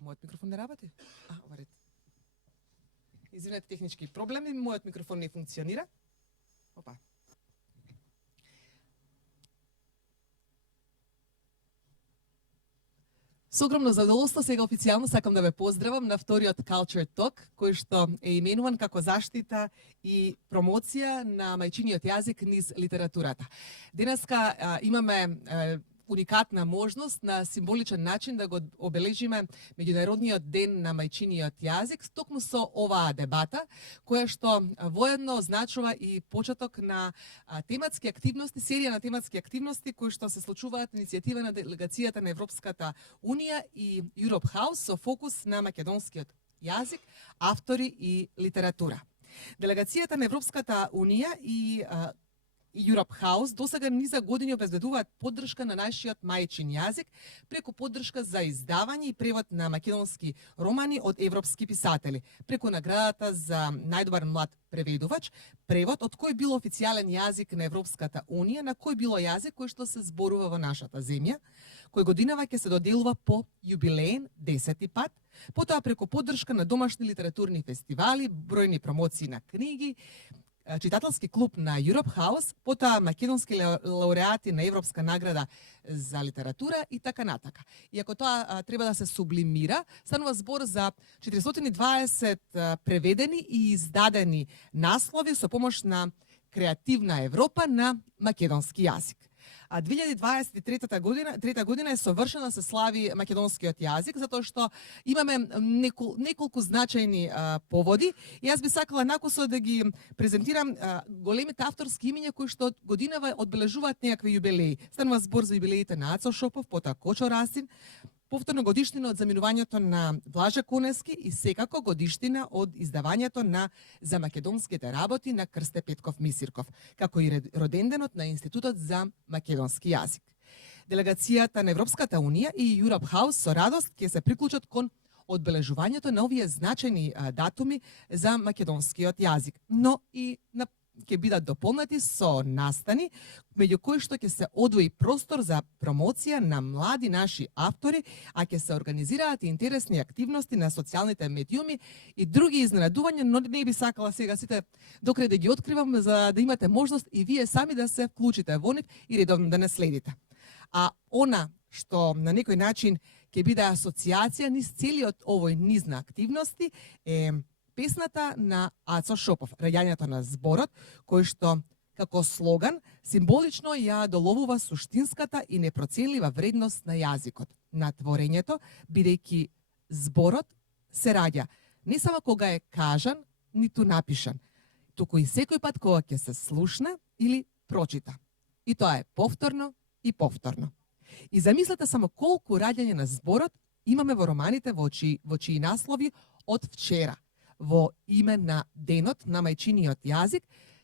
Мојот микрофон не работи? Ова ред. Извинете, технички проблеми, мојот микрофон не функционира. Опа. Со огромно задоволство сега официјално сакам да ве поздравам на вториот Culture Talk, кој што е именуван како заштита и промоција на мајчиниот јазик низ литературата. Денеска имаме уникатна можност на символичен начин да го обележиме меѓународниот ден на мајчиниот јазик, токму со оваа дебата, која што воедно означува и почеток на тематски активности, серија на тематски активности кои што се случуваат иницијатива на делегацијата на Европската Унија и Europe House со фокус на македонскиот јазик, автори и литература. Делегацијата на Европската Унија и Europe House досега низа години обезбедуваат поддршка на нашиот мајчин јазик преку поддршка за издавање и превод на македонски романи од европски писатели, преку наградата за најдобар млад преведувач, превод од кој било официјален јазик на Европската Унија, на кој било јазик кој што се зборува во нашата земја, кој годинава ќе се доделува по јубилеен 10-ти пат, потоа преку поддршка на домашни литературни фестивали, бројни промоции на книги, читателски клуб на Europe House, потоа македонски лауреати на Европска награда за литература и така натака. И ако тоа треба да се сублимира, станува збор за 420 преведени и издадени наслови со помош на Креативна Европа на македонски јазик. А 2023 година е совршена се слави македонскиот јазик, затоа што имаме неколку значајни поводи и јас би сакала накусо да ги презентирам големите авторски имиња кои што годинава одбележуваат некакви јубилеи. Станува збор за јубилеите на Ацо Шопов, потоа Кочо Расин, повторно годишнина од заминувањето на Блажа Конески и секако годиштина од издавањето на За македонските работи на Крсте Петков Мисирков, како и роденденот на Институтот за македонски јазик. Делегацијата на Европската Унија и Europe House со радост ќе се приклучат кон одбележувањето на овие значајни датуми за македонскиот јазик, но и на ќе бидат дополнати со настани, меѓу кои што ќе се одвои простор за промоција на млади наши автори, а ќе се организираат интересни активности на социјалните медиуми и други изненадувања, но не би сакала сега сите докрај да ги откривам, за да имате можност и вие сами да се вклучите во нив и редовно да не следите. А она што на некој начин ќе биде асоциација низ целиот овој низ на активности е песната на Ацо Шопов, раѓањето на зборот, кој што како слоган символично ја доловува суштинската и непроценлива вредност на јазикот, на творењето, бидејќи зборот се раѓа не само кога е кажан, ниту напишан, туку и секој пат кога ќе се слушне или прочита. И тоа е повторно и повторно. И замислете само колку раѓање на зборот имаме во романите во чии наслови од вчера, во име на денот на мајчиниот јазик,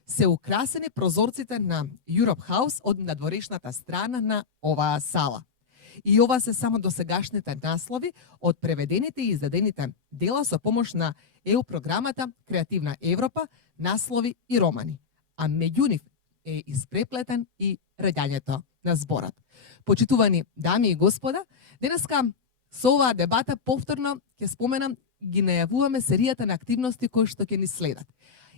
се украсени прозорците на Europe House од надворешната страна на оваа сала. И ова се само досегашните наслови од преведените и издадените дела со помош на ЕУ програмата Креативна Европа, наслови и романи. А меѓу нив е испреплетен и раѓањето на зборот. Почитувани дами и господа, денеска со оваа дебата повторно ќе споменам, ги најавуваме серијата на активности кои што ќе ни следат.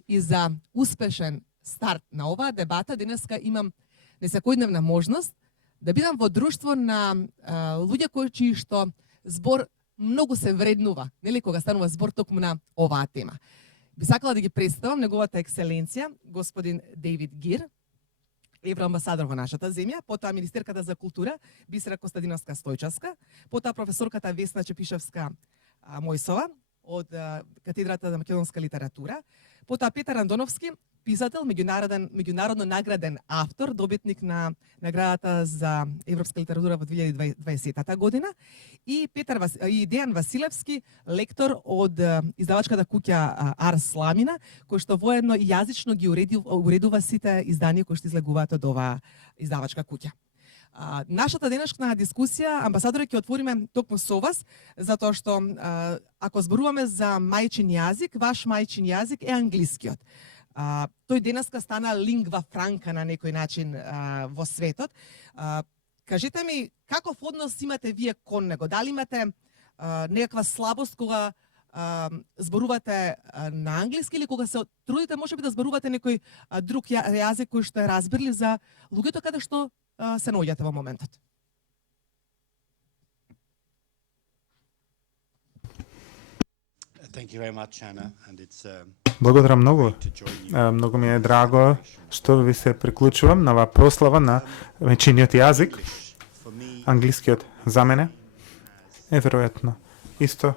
И за успешен старт на оваа дебата денеска имам несекојдневна можност да бидам во друштво на луѓе кои чии што збор многу се вреднува, нели кога станува збор токму на оваа тема. Би сакала да ги представам неговата екселенција, господин Дейвид Гир, евроамбасадор во нашата земја, потоа министерката за култура Бисера Костадиновска Стојчевска, потоа професорката Весна Чепишевска Мојсова од катедрата за македонска литература, потоа Петар Андоновски, писател, меѓународно награден автор, добитник на наградата за европска литература во 2020 година, и Дејан Василевски, лектор од издавачката куќа Арс Ламина, кој што воедно и јазично ги уредува сите изданија кои што излегуваат од оваа издавачка куќа. Нашата денешна дискусија, амбасадоре, ќе отвориме токму со вас, затоа што ако зборуваме за мајчин јазик, ваш мајчин јазик е англискиот. Тој денеска стана лингва франка на некој начин во светот. Кажете ми, каков однос имате вие кон него? Дали имате некаква слабост кога зборувате на англиски или кога се трудите можеби да зборувате некој друг јазик кој што е разбирлив за луѓето каде што се наоѓате во моментот? Благодарам многу. Многу ми е драго што ви се приклучувам на оваа прослава на мајчиниот јазик. Англискиот за мене е веројатно исто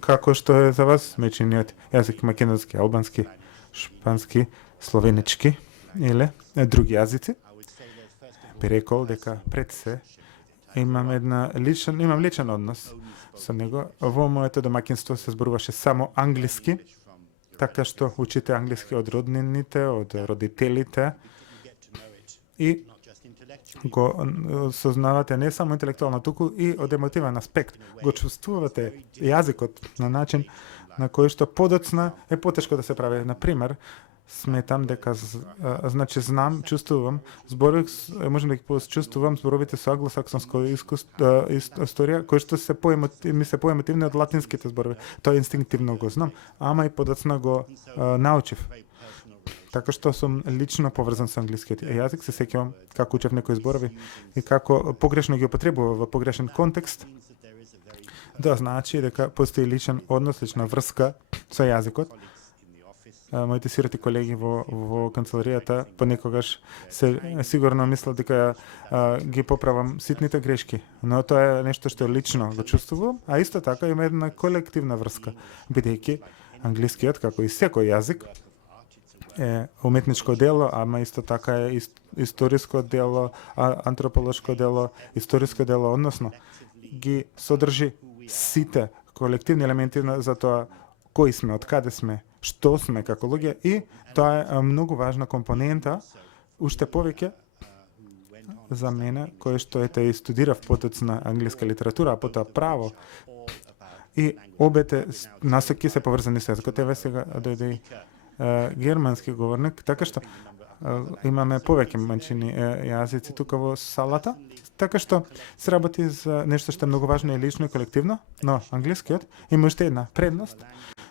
како што е за вас мајчиниот јазик македонски, албански, шпански, словенички или други јазици. Би рекол дека пред се имам личен однос со него. Во моето домаќинство се зборуваше само англиски, така што учите англиски од роднините, од родителите и го сознавате не само интелектуално, туку и од емотивен аспект. Го чувствувате јазикот на начин на кој што подоцна е потешко да се прави. Например, сметам дека значи знам, чувствувам, зборих, можам да ги почувствувам зборовите со англосаксонско историја, кои што ми се поемотивни од латинските зборови. Тоа инстинктивно го знам, ама и подоцна го научив. Така што сум лично поврзан со англискиот јазик, се сеќавам како учев некои зборови и како погрешно ги употребува во погрешен контекст. Да значи дека постои личен однос, лична врска со јазикот. Моите сироти колеги во канцеларијата понекогаш сигурно мислат дека ги поправам ситните грешки, но тоа е нешто што лично го чувствувам, а исто така има една колективна врска, бидејќи англискиот, како и секој јазик, е уметничко дело, ама исто така е историско дело, антрополошко дело, историско дело, односно ги содржи сите колективни елементи за тоа кои сме, од каде сме, што сме како луѓе, и тоа е многу важна компонента, уште повеќе за мене, кој што и студирав потоцна англиска литература, а потоа право. И обете насоки се поврзани со јазикот. Еве сега дојде и германски говорник, така што имаме повеќе манчини јазици тука во салата, така што се работи за нешто што е многу важно и лично и колективно, но англискиот има уште една предност,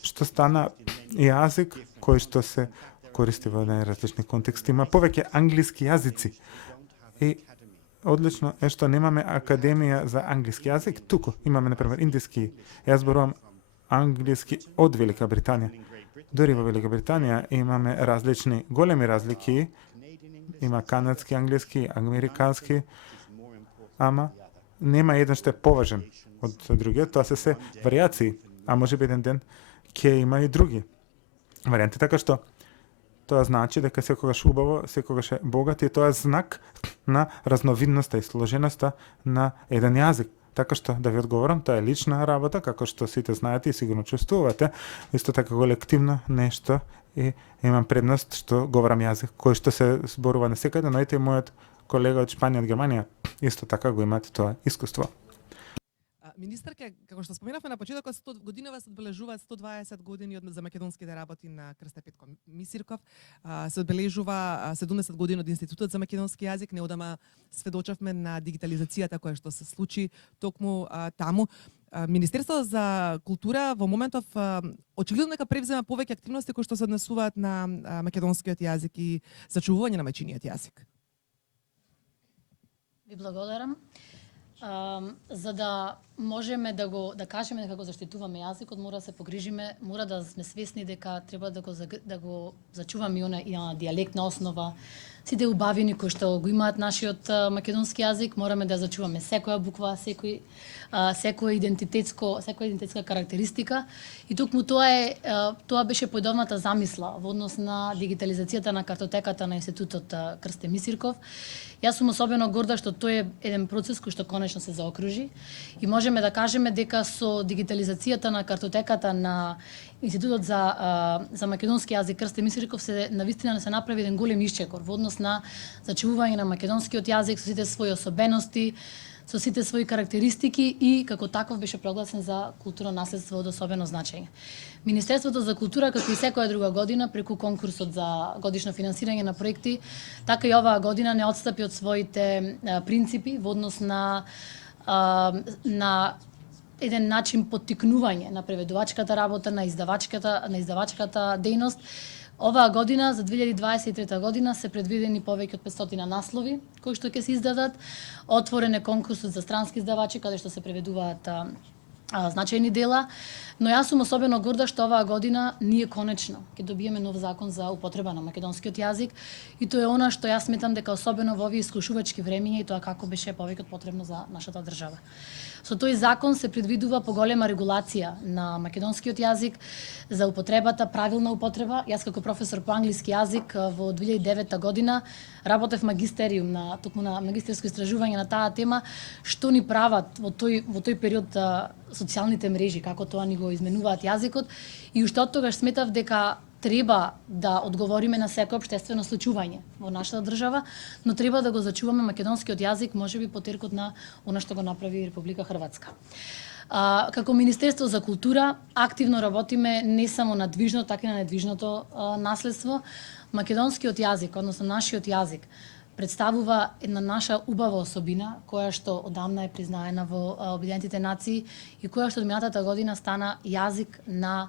што стана јазик кој што се користи во најразлични контексти, има повеќе англиски јазици. И одлично е што немаме академија за англиски јазик, туку имаме например индиски. Јас зборувам англиски од Велика Британија. Дори во Велика Британија имаме различни големи разлики, има канадски англиски, американски, ама нема еден што е поважен од другиот, тоа се варијации, а може би еден ден ќе има и други варијанти, така што тоа значи дека секогаш убаво, секогаш е богат и тоа е знак на разновидноста и сложеноста на еден јазик. Така што да ви одговорам, тоа е лична работа, како што сите знаете и сигурно чувствувате, исто така колективно нешто, и имам предност што говорам јазик кој што се зборува насекаде, но ете и мојот колега од Шпанија, од Германија, исто така го имате тоа искуство. Министерке, како што споменавме на почетокот, 100 годинава се одбележуваат 120 години за македонските работи на Крсте Петко Мисирков. Се одбележува 70 години од Институтот за македонски јазик. Неодама сведочавме на дигитализацијата која што се случи токму таму. Министерството за култура во моментов очигледно дека превзема повеќе активности кои што се однесуваат на македонскиот јазик и зачувување на мајчиниот јазик. Ви благодарам. За да можеме да кажеме дека го заштитуваме јазикот, мора да се погрижиме, мора да сме свесни дека треба да го зачуваме и на дијалектна основа. Сите убавини кои што го имаат нашиот македонски јазик, мораме да зачуваме секоја буква, секоја идентитетска карактеристика. И токму тоа беше поедовната замисла во однос на дигитализацијата на картотеката на Институтот Крсте Мисирков. Јас сум особено горда што тој е еден процес кој што конечно се заокружи и можеме да кажеме дека со дигитализацијата на картотеката на Институтот за македонски јазик Крсте Мисирков навистина се направи еден голем исчекор во однос на зачувување на македонскиот јазик со сите своји особености, со сите своји карактеристики и како таков беше прогласен за културно наследство од особено значење. Министерството за култура, како и секоја друга година, преку конкурсот за годишно финансирање на проекти, така и оваа година не отстапи од своите принципи во однос на еден начин поттикнување на преведувачката работа, на издавачката дејност. Оваа година, за 2023 година, се предвидени повеќе од 500 наслови кои што ќе се издадат. Отворен е конкурсот за странски издавачи, каде што се преведуваат значајни дела, но јас сум особено горда што оваа година ние конечно ќе добиеме нов закон за употреба на македонскиот јазик и тоа е она што јас сметам дека особено во овие исклучувачки времиња и тоа како беше повеќе потребно за нашата држава. Со тој закон се предвидува поголема регулација на македонскиот јазик за употребата, правилна употреба. Јас како професор по англиски јазик во 2009 година работев магистериум на магистерско истражување на таа тема, што ни прават во тој период социјалните мрежи, како тоа ни го изменуваат јазикот и уште од тогаш сметав дека треба да одговориме на секој општествено случување во нашата држава, но треба да го зачуваме македонскиот јазик, можеби по теркот на она што го направи Република Хрватска. Како Министерство за култура активно работиме не само на движно, така и на недвижното наследство. Македонскиот јазик, односно нашиот јазик, представува една наша убава особина, која што одамна е признаена во Обединетите нации и која што минатата година стана јазик на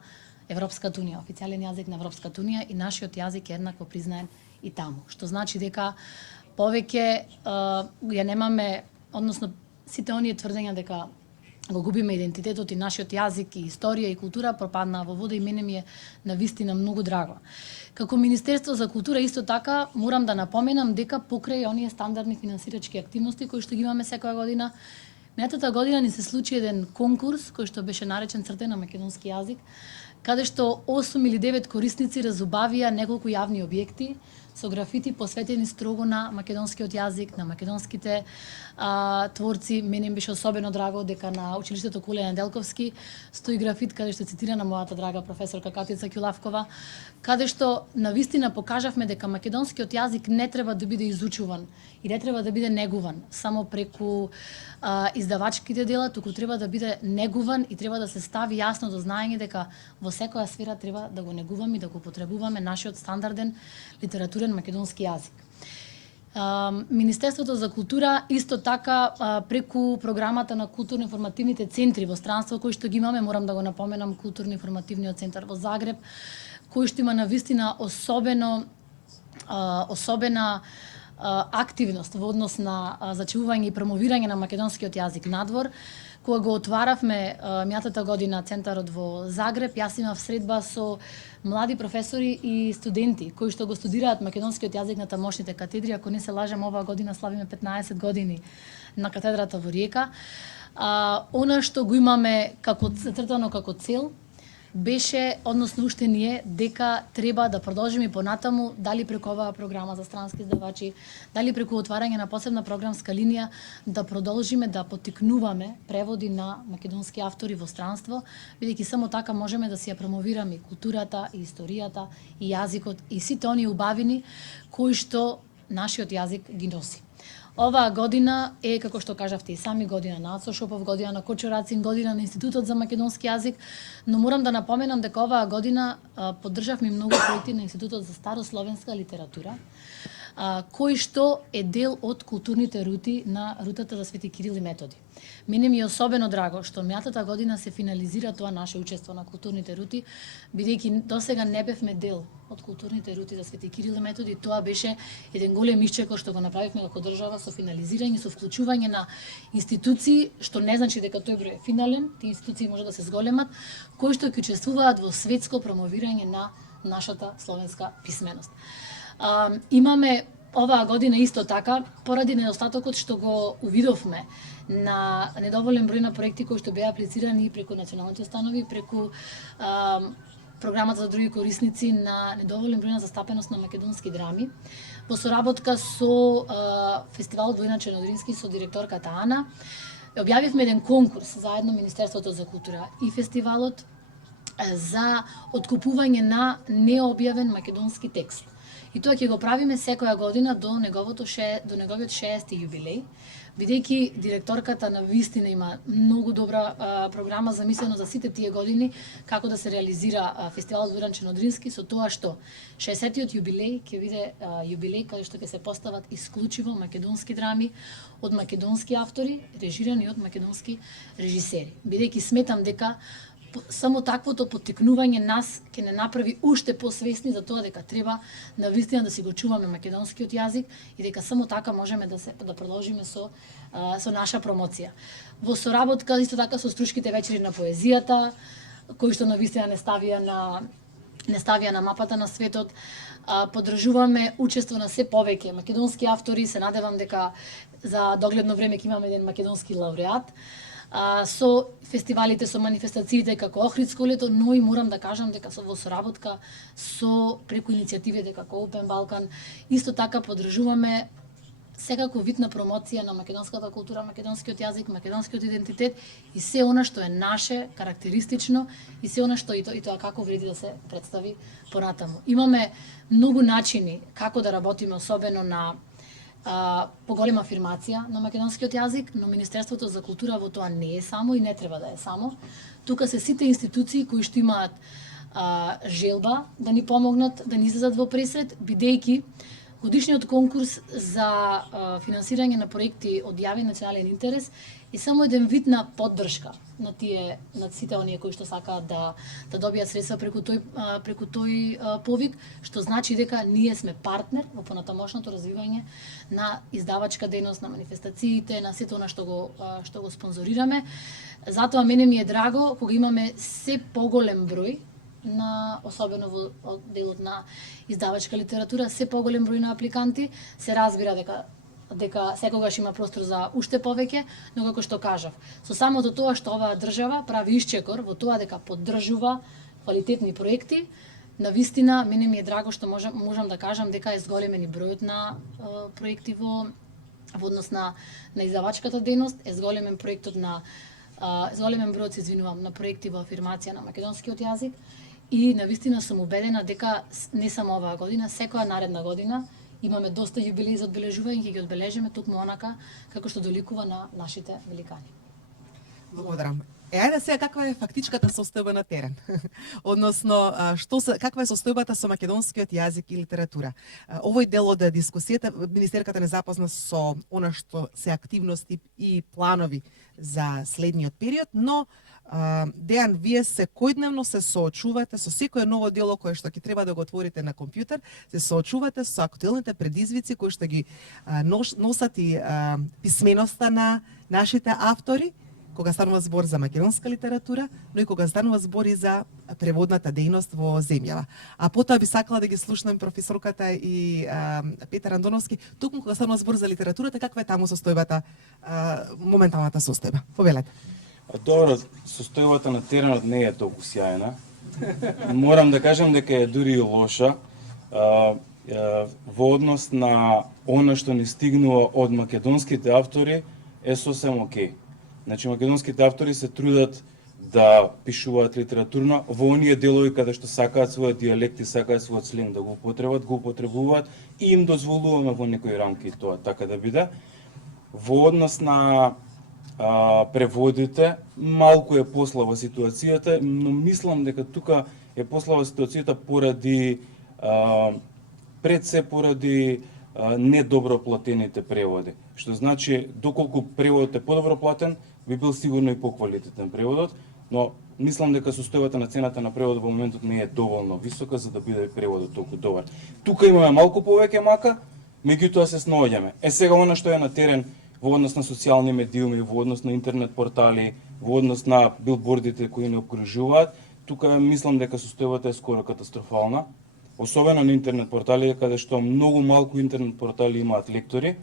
Европската унија, официјален јазик на Европската унија и нашиот јазик е еднакво признаен и таму. Што значи дека повеќе ја немаме, односно сите оние тврдења дека го губиме идентитетот и нашиот јазик и историја и култура пропаднаа во вода и мене ми е навистина многу драго. Како Министерство за култура исто така морам да напоменам дека покрај оние стандардни финансирачки активности кои што ги имаме секоја година, минатата година ни се случи еден конкурс кој што беше наречен Цртај на македонски јазик, каде што 8 или 9 корисници разубавија неколку јавни објекти со графити посветени строго на македонскиот јазик, на македонските творци. Мене беше особено драго дека на училиштето Куле Неделковски стои графит каде што цитира на мојата драга професорка Катица Ќулавкова, каде што навистина покажавме дека македонскиот јазик не треба да биде изучуван и не треба да биде негуван само преку издавачките дела, туку треба да биде негуван и треба да се стави јасно до знаење дека во секоја сфера треба да го негуваме и да го потребуваме нашиот стандарден литературен македонски јазик. Министерството за култура исто така преку програмата на културно-информативните центри во странство кои што ги имаме, морам да го напоменам културно-информативниот центар во Загреб, кој што има навистина особена активност во однос на зачувување и промовирање на македонскиот јазик надвор. Кога го отваравме мјатата година центарот во Загреб, јас имав средба со млади професори и студенти кои што го студираат македонскиот јазик на тамошните катедри. Ако не се лажам, оваа година славиме 15 години на катедрата во Риека. Она што го имаме како зацртано како цел беше, односно уште ни е, дека треба да продолжиме понатаму, дали преку оваа програма за странски издавачи, дали преку отварање на посебна програмска линија, да продолжиме да поттикнуваме преводи на македонски автори во странство, бидејќи само така можеме да си ја промовираме културата и историјата и јазикот и сите оние убавини кои што нашиот јазик ги носи. Оваа година е, како што кажавте и сами, година на Ацо Шопов, година на Кочо Рацин, година на Институтот за македонски јазик, но морам да напоменам дека оваа година поддржавме многу проекти на Институтот за старословенска литература, кој што е дел од културните рути на рутата за Свети Кирил и Методи. Мене ми е особено драго што мјатата година се финализира тоа наше учество на културните рути, бидејќи досега не бевме дел од културните рути за Свети Кирил и Методи. Тоа беше еден голем исчекор што го направивме како држава со финализирање, со вклучување на институции, што не значи дека тој број е финален, тие институции може да се зголемат, кои што ќе учествуваат во светско промовирање на нашата словенска писменост. Имаме оваа година исто така, поради недостатокот што го увидовме на недоволен број на проекти кои што беа аплицирани преку националните установи, преку програмата за други корисници, на недоволен број на застапеност на македонски драми. Во соработка со фестивалот Војначен Одрински со директорката Ана, објавивме еден конкурс заедно Министерството за култура и фестивалот за откупување на необјавен македонски текст. И тоа ќе го правиме секоја година до неговиот 60-ти јубилеј, Бидејќи директорката на вистина има многу добра програма замислено за сите тие години како да се реализира фестивалот во Иранчен Одрински, со тоа што 60-тиот јубилеј ќе биде јубилеј каде што ќе се постават исклучиво македонски драми од македонски автори, режирани од македонски режисери. Бидејќи сметам дека само таквото поттикнување нас ќе не направи уште посвесни за тоа дека треба навистина да си го чуваме македонскиот јазик и дека само така можеме да продолжиме со наша промоција. Во соработка исто така со Струшките вечери на поезијата, кои што навистина не ставија на мапата на светот, поддржуваме учество на се повеќе македонски автори, се надевам дека за догледно време ќе имаме еден македонски лауреат. Со фестивалите, со манифестациите како Охридско лето, но и морам да кажам дека во соработка со преку иницијативите како Open Balkan, исто така поддржуваме секако вид на промоција на македонската култура, македонскиот јазик, македонскиот идентитет и се она што е наше, карактеристично и се она што и тоа како вреди да се представи понатаму. Имаме многу начини како да работиме, особено на поголема афирмација на македонскиот јазик, но Министерството за култура во тоа не е само и не треба да е само. Тука се сите институции кои што имаат желба да ни помогнат да ни излезат во пресред, бидејќи годишниот конкурс за финансирање на проекти од јавен национален интерес е само еден вид на поддршка на сите оние кои што сакаат да добијат средства преку тој повик, што значи дека ние сме партнер во понатамошното развивање на издавачка дејност, на манифестациите, на сето она што го спонзорираме. Затоа мене ми е драго кога имаме се поголем број особено во делот на издавачка литература, се поголем број на апликанти, се разбира дека секогаш има простор за уште повеќе, но како што кажав, со самото тоа што оваа држава прави исчекор во тоа дека поддржува квалитетни проекти, навистина мене ми е драго што можам да кажам дека е зголемен и бројот на проекти во однос на издавачката дејност, е зголемен бројот на проекти во афирмација на македонскиот јазик. И навистина сум убедена дека не само оваа година, секоја наредна година имаме доста јубилеи за одбележување, ќе ги одбележиме токму онака како што доликува на нашите великани. Благодарам. Ајде сега каква е фактичката состојба на терен? Односно, каква е состојбата со македонскиот јазик и литература? Овој дел од дискусијата, министерката не запозна со она што се активности и планови за следниот период, но Дејан, вие секојдневно се соочувате со секое ново дело кое што ќе треба да го отворите на компјутер, се соочувате со актуелните предизвици кои што ги носат и писменоста на нашите автори, кога станува збор за македонска литература, но и кога станува збор и за преводната дејност во земјава. А потоа би сакала да ги слушнем професорката и Петар Андоновски, токму кога станува збор за литературата, каква е таму состојбата, моменталната состојба? Повелете. Добро, состојбата на теренот не е толку сјајна. Морам да кажам дека е дури и лоша во однос на она што ни стигнува од македонските автори е сосем окей. Значи македонските автори се трудат да пишуваат литературно во оние делови каде што сакаат својот дијалект и сакаат својот сленг да го употребуваат и им дозволуваме во некои рамки тоа така да биде. Во однос на преводите, малку е послаба ситуацијата, но мислам дека тука е послаба ситуацијата поради недобро платените преводи. Што значи, доколку преводот е подобро платен, би бил сигурно и поквалитетен преводот, но мислам дека состојбата на цената на преводот во моментот не е доволно висока за да биде преводот толку добар. Тука имаме малку повеќе мака, меѓутоа се снаоѓаме. Сега она што е на терен во однос на социјални медиуми, во однос на интернет портали, во однос на билбордите кои не обкружуваат, тука мислам дека состојбата е скоро катастрофална, особено на интернет портали, каде што многу малку интернет портали имаат лектори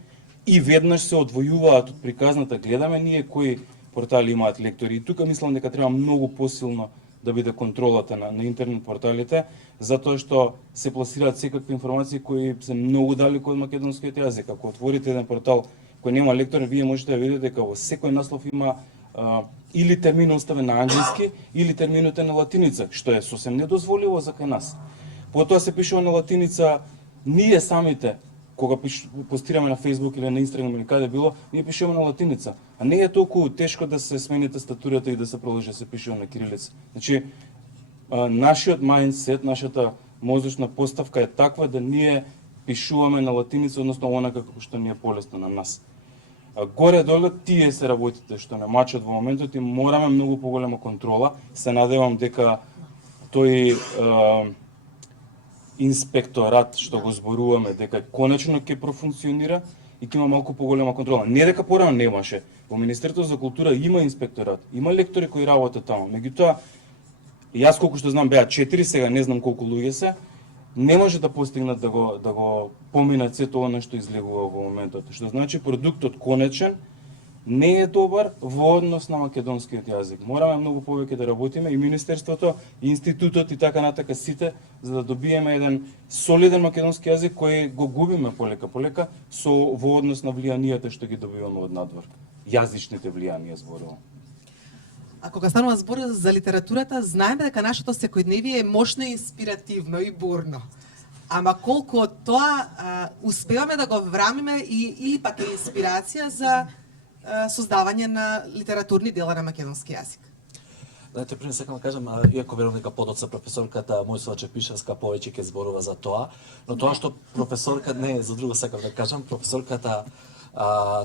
и веднаш се одвојуваат од приказната, гледаме ние кои портали имаат лектори. И тука мислам дека треба многу посилно да биде контролата на интернет порталите, затоа што се пласираат секакви информации кои се многу далеку од македонскиот јазик. Ако отворите еден портал кој нема лектор, вие можете да видите дека во секој наслов има или термин оставен на англиски, или терминот е на латиница, што е сосем недозволиво за кај нас. Потоа се пишува на латиница, ние самите, кога постираме на Facebook или на Instagram или каде било, ние пишеме на латиница. А не е толку тешко да се смените статурата и да се продолжи да се пише на кирилица. Значи, нашиот мајндсет, нашата мозочна поставка е таква да ние пишуваме на латиница, односно онака како што ни е полесно на нас. Горе-долу тие се работите што не мачат во моментот и мораме многу поголема контрола. Се надевам дека тој инспекторат што го зборуваме дека конечно ќе профункционира и ќе има малку поголема контрола. Не дека порано немаше. Во Министерството за култура има инспекторат, има лектори кои работат таму. Меѓутоа, јас колку што знам беа 4, сега не знам колку луѓе се, не може да постигнат да го поминат сето она што излегува во моментот. Што значи продуктот конечен не е добар во однос на македонскиот јазик. Мораме многу повеќе да работиме и Министерството, и институтот и така натака сите, за да добиеме еден солиден македонски јазик кој го губиме полека во однос на влијанието што ги добиваме од надвор. Јазичните влијанија зборувам. А кога станува збор за литературата, знаеме дека нашето секојдневие е мощно и инспиративно и бурно. Ама колку од тоа успеваме да го врамиме или пак е инспирација за создавање на литературни дела на македонски јазик? Знаете, први сакам да кажам, иако верувам дека подоцна професорката Мојсова Чепишевска повеќе ќе зборува за тоа, но тоа што професорката, не, за друго сакам да кажам, професорката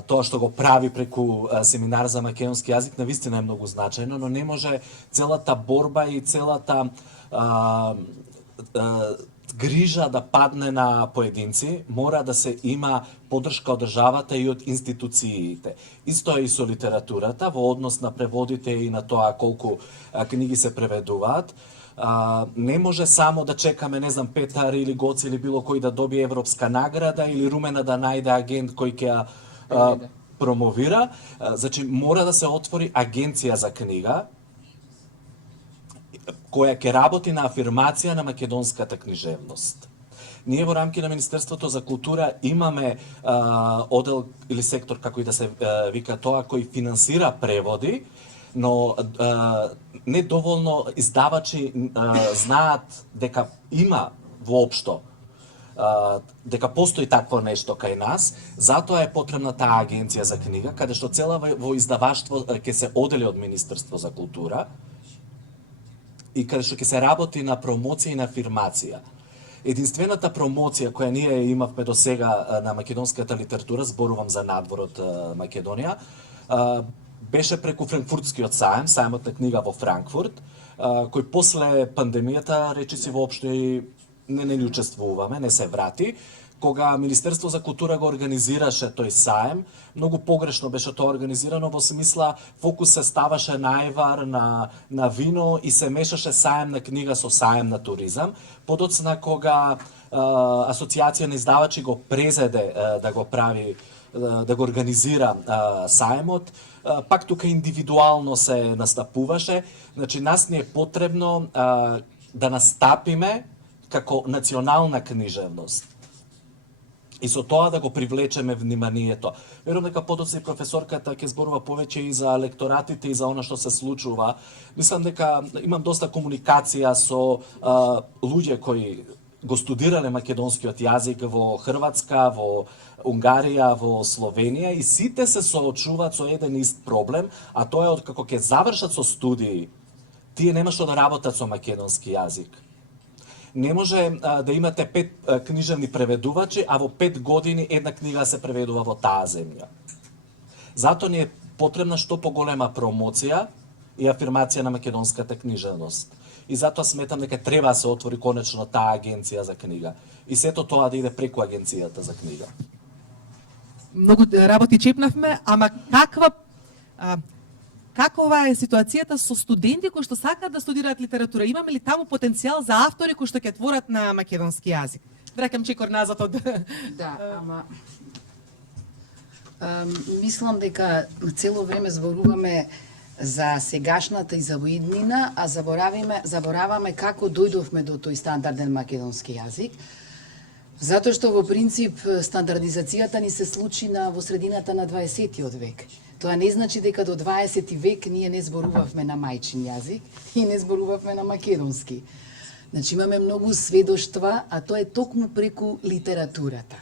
тоа што го прави преку семинар за македонски јазик навистина е многу значајно, но не може целата борба и целата грижа да падне на поединци, мора да се има поддршка од државата и од институциите. Исто е и со литературата, во однос на преводите и на тоа колку книги се преведуваат. Не може само да чекаме, не знам, Петар или Гоце или било кој да добие европска награда или Румена да најде агент кој ќе промовира. Значи, мора да се отвори агенција за книга, која ќе работи на афирмација на македонската книжевност. Ние во рамки на Министерството за култура имаме одел или сектор, како и да се вика тоа, кој финансира преводи, но недоволно издавачи знаат дека има воопшто дека постои такво нешто кај нас, затоа е потребна таа агенција за книга, каде што цела во издаваштво ќе се одели од Министерство за култура и каде што ќе се работи на промоција и на афирмација. Единствената промоција која ние имавме до сега на македонската литература, зборувам за надворот Македонија, беше преку Франкфуртскиот саем, саемот на книга во Франкфурт, кој после пандемијата речиси воопшто и не учествуваме, не се врати. Кога Министерство за култура го организираше тој саем, многу погрешно беше тоа организирано, во смисла фокус се ставаше највар на вино и се мешаше саем на книга со саем на туризам. Подоцна кога Асоциација на издавачи го презеде да го прави, да го организира саемот, пак тука индивидуално се настапуваше. Значи, нас ни е потребно да настапиме како национална книжевност. И со тоа да го привлечеме вниманието. Верувам дека подоцна и професорката ќе зборува повеќе и за лекторатите и за она што се случува. Мислам дека имам доста комуникација со луѓе кои го студирале македонскиот јазик во Хрватска, во Унгарија, во Словенија и сите се соочуваат со еден ист проблем, а тоа е откако ќе завршат со студии, тие нема што да работат со македонски јазик. Не може да имате 5 книжевни преведувачи, а во 5 години една книга се преведува во таа земја. Затоа ни е потребна што поголема промоција и афирмација на македонската книжевност. И затоа сметам дека треба да се отвори конечно таа агенција за книга. И сето тоа да иде преку агенцијата за книга. Многу работи чепнавме, ама какова е ситуацијата со студенти кои што сакаат да студираат литература? Имаме ли таму потенцијал за автори кои што ќе творат на македонски јазик? Враќам чекор назад од... Да, ама... мислам дека цело време зборуваме за сегашната и за воиднина, а забораваме како дојдовме до тој стандарден македонски јазик. Затоа што во принцип стандардизацијата ни се случи во средината на 20-тиот век. Тоа не значи дека до 20 век ние не зборувавме на мајчин јазик и не зборувавме на македонски. Значи имаме многу сведоштва, а тоа е токму преку литературата.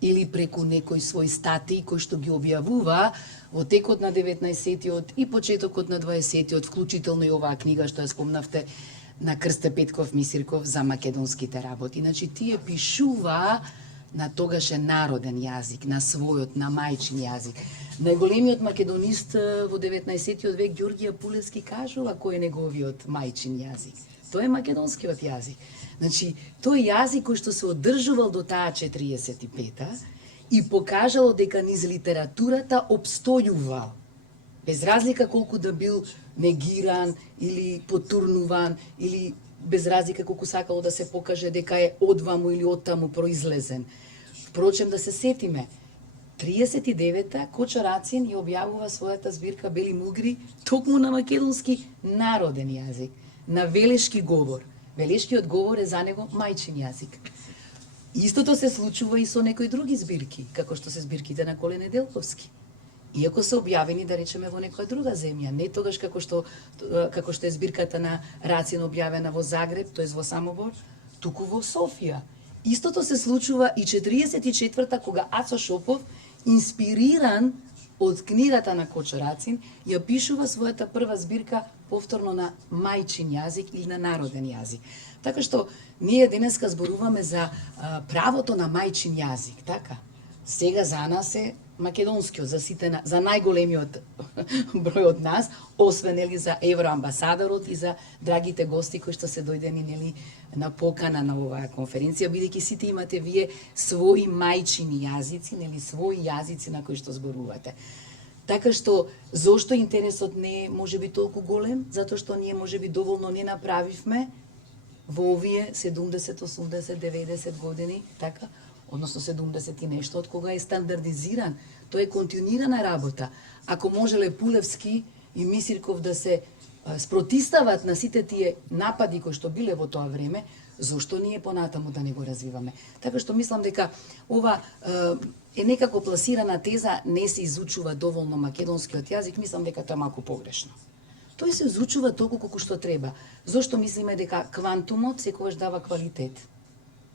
или преку некој свој статии кој што ги објавува во текот на 19-тиот и почетокот на 20-тиот, вклучително и оваа книга што ја спомнавте на Крсте Петков Мисирков за македонските работи. Значи, тие пишува на тогашен народен јазик, на својот, на мајчин јазик. Најголемиот македонист во 19-тиот век, Ѓорѓе Апулевски, кажува кој е неговиот мајчин јазик. Тој е македонскиот јазик. Значи, тој јазик кој што се одржувал до таа 45-та и покажало дека низ литературата обстојувал. Без разлика колку да бил негиран или потурнуван, или без разлика колку сакало да се покаже дека е одваму или оттаму произлезен. Впрочем, да се сетиме, 39-та Кочо Рацин ја објавува својата збирка Бели мугри токму на македонски народен јазик, на велешки говор. Велешкиот говор е за него мајчин јазик. Истото се случува и со некои други збирки, како што се збирките на Коле Неделковски. Иако се објавени, да речеме, во некоја друга земја, не тогаш како што е збирката на Рацин објавена во Загреб, тоест во Самобор, туку во Софија. Истото се случува и 44-та, кога Ацо Шопов, инспириран од книгата на Кочо Рацин, ја пишува својата прва збирка повторно на мајчин јазик или на народен јазик. Така што ние денеска зборуваме за правото на мајчин јазик, така? Сега за нас е македонскиот, за најголемиот број од нас, освен нели за евроамбасадорот и за драгите гости кои што се дојдени нели на покана на оваа конференција, бидејќи сите имате вие свои мајчини јазици, нели свои јазици на кои што зборувате. Така што зошто интересот не е можеби толку голем? Затоа што ние можеби доволно не направивме во овие 70, 80, 90 години, така, односно 70 и нешто, од кога е стандардизиран. Тоа е континуирана работа. Ако можеле Пулевски и Мисирков да се спротистават на сите тие напади кои што биле во тоа време, зошто ние понатаму да не го развиваме? Така што мислам дека ова е некако пласирана теза, не се изучува доволно македонскиот јазик, мислам дека тоа е малку погрешно. Тој се изучува толку колку што треба. Зошто мислиме дека квантумот секогаш дава квалитет?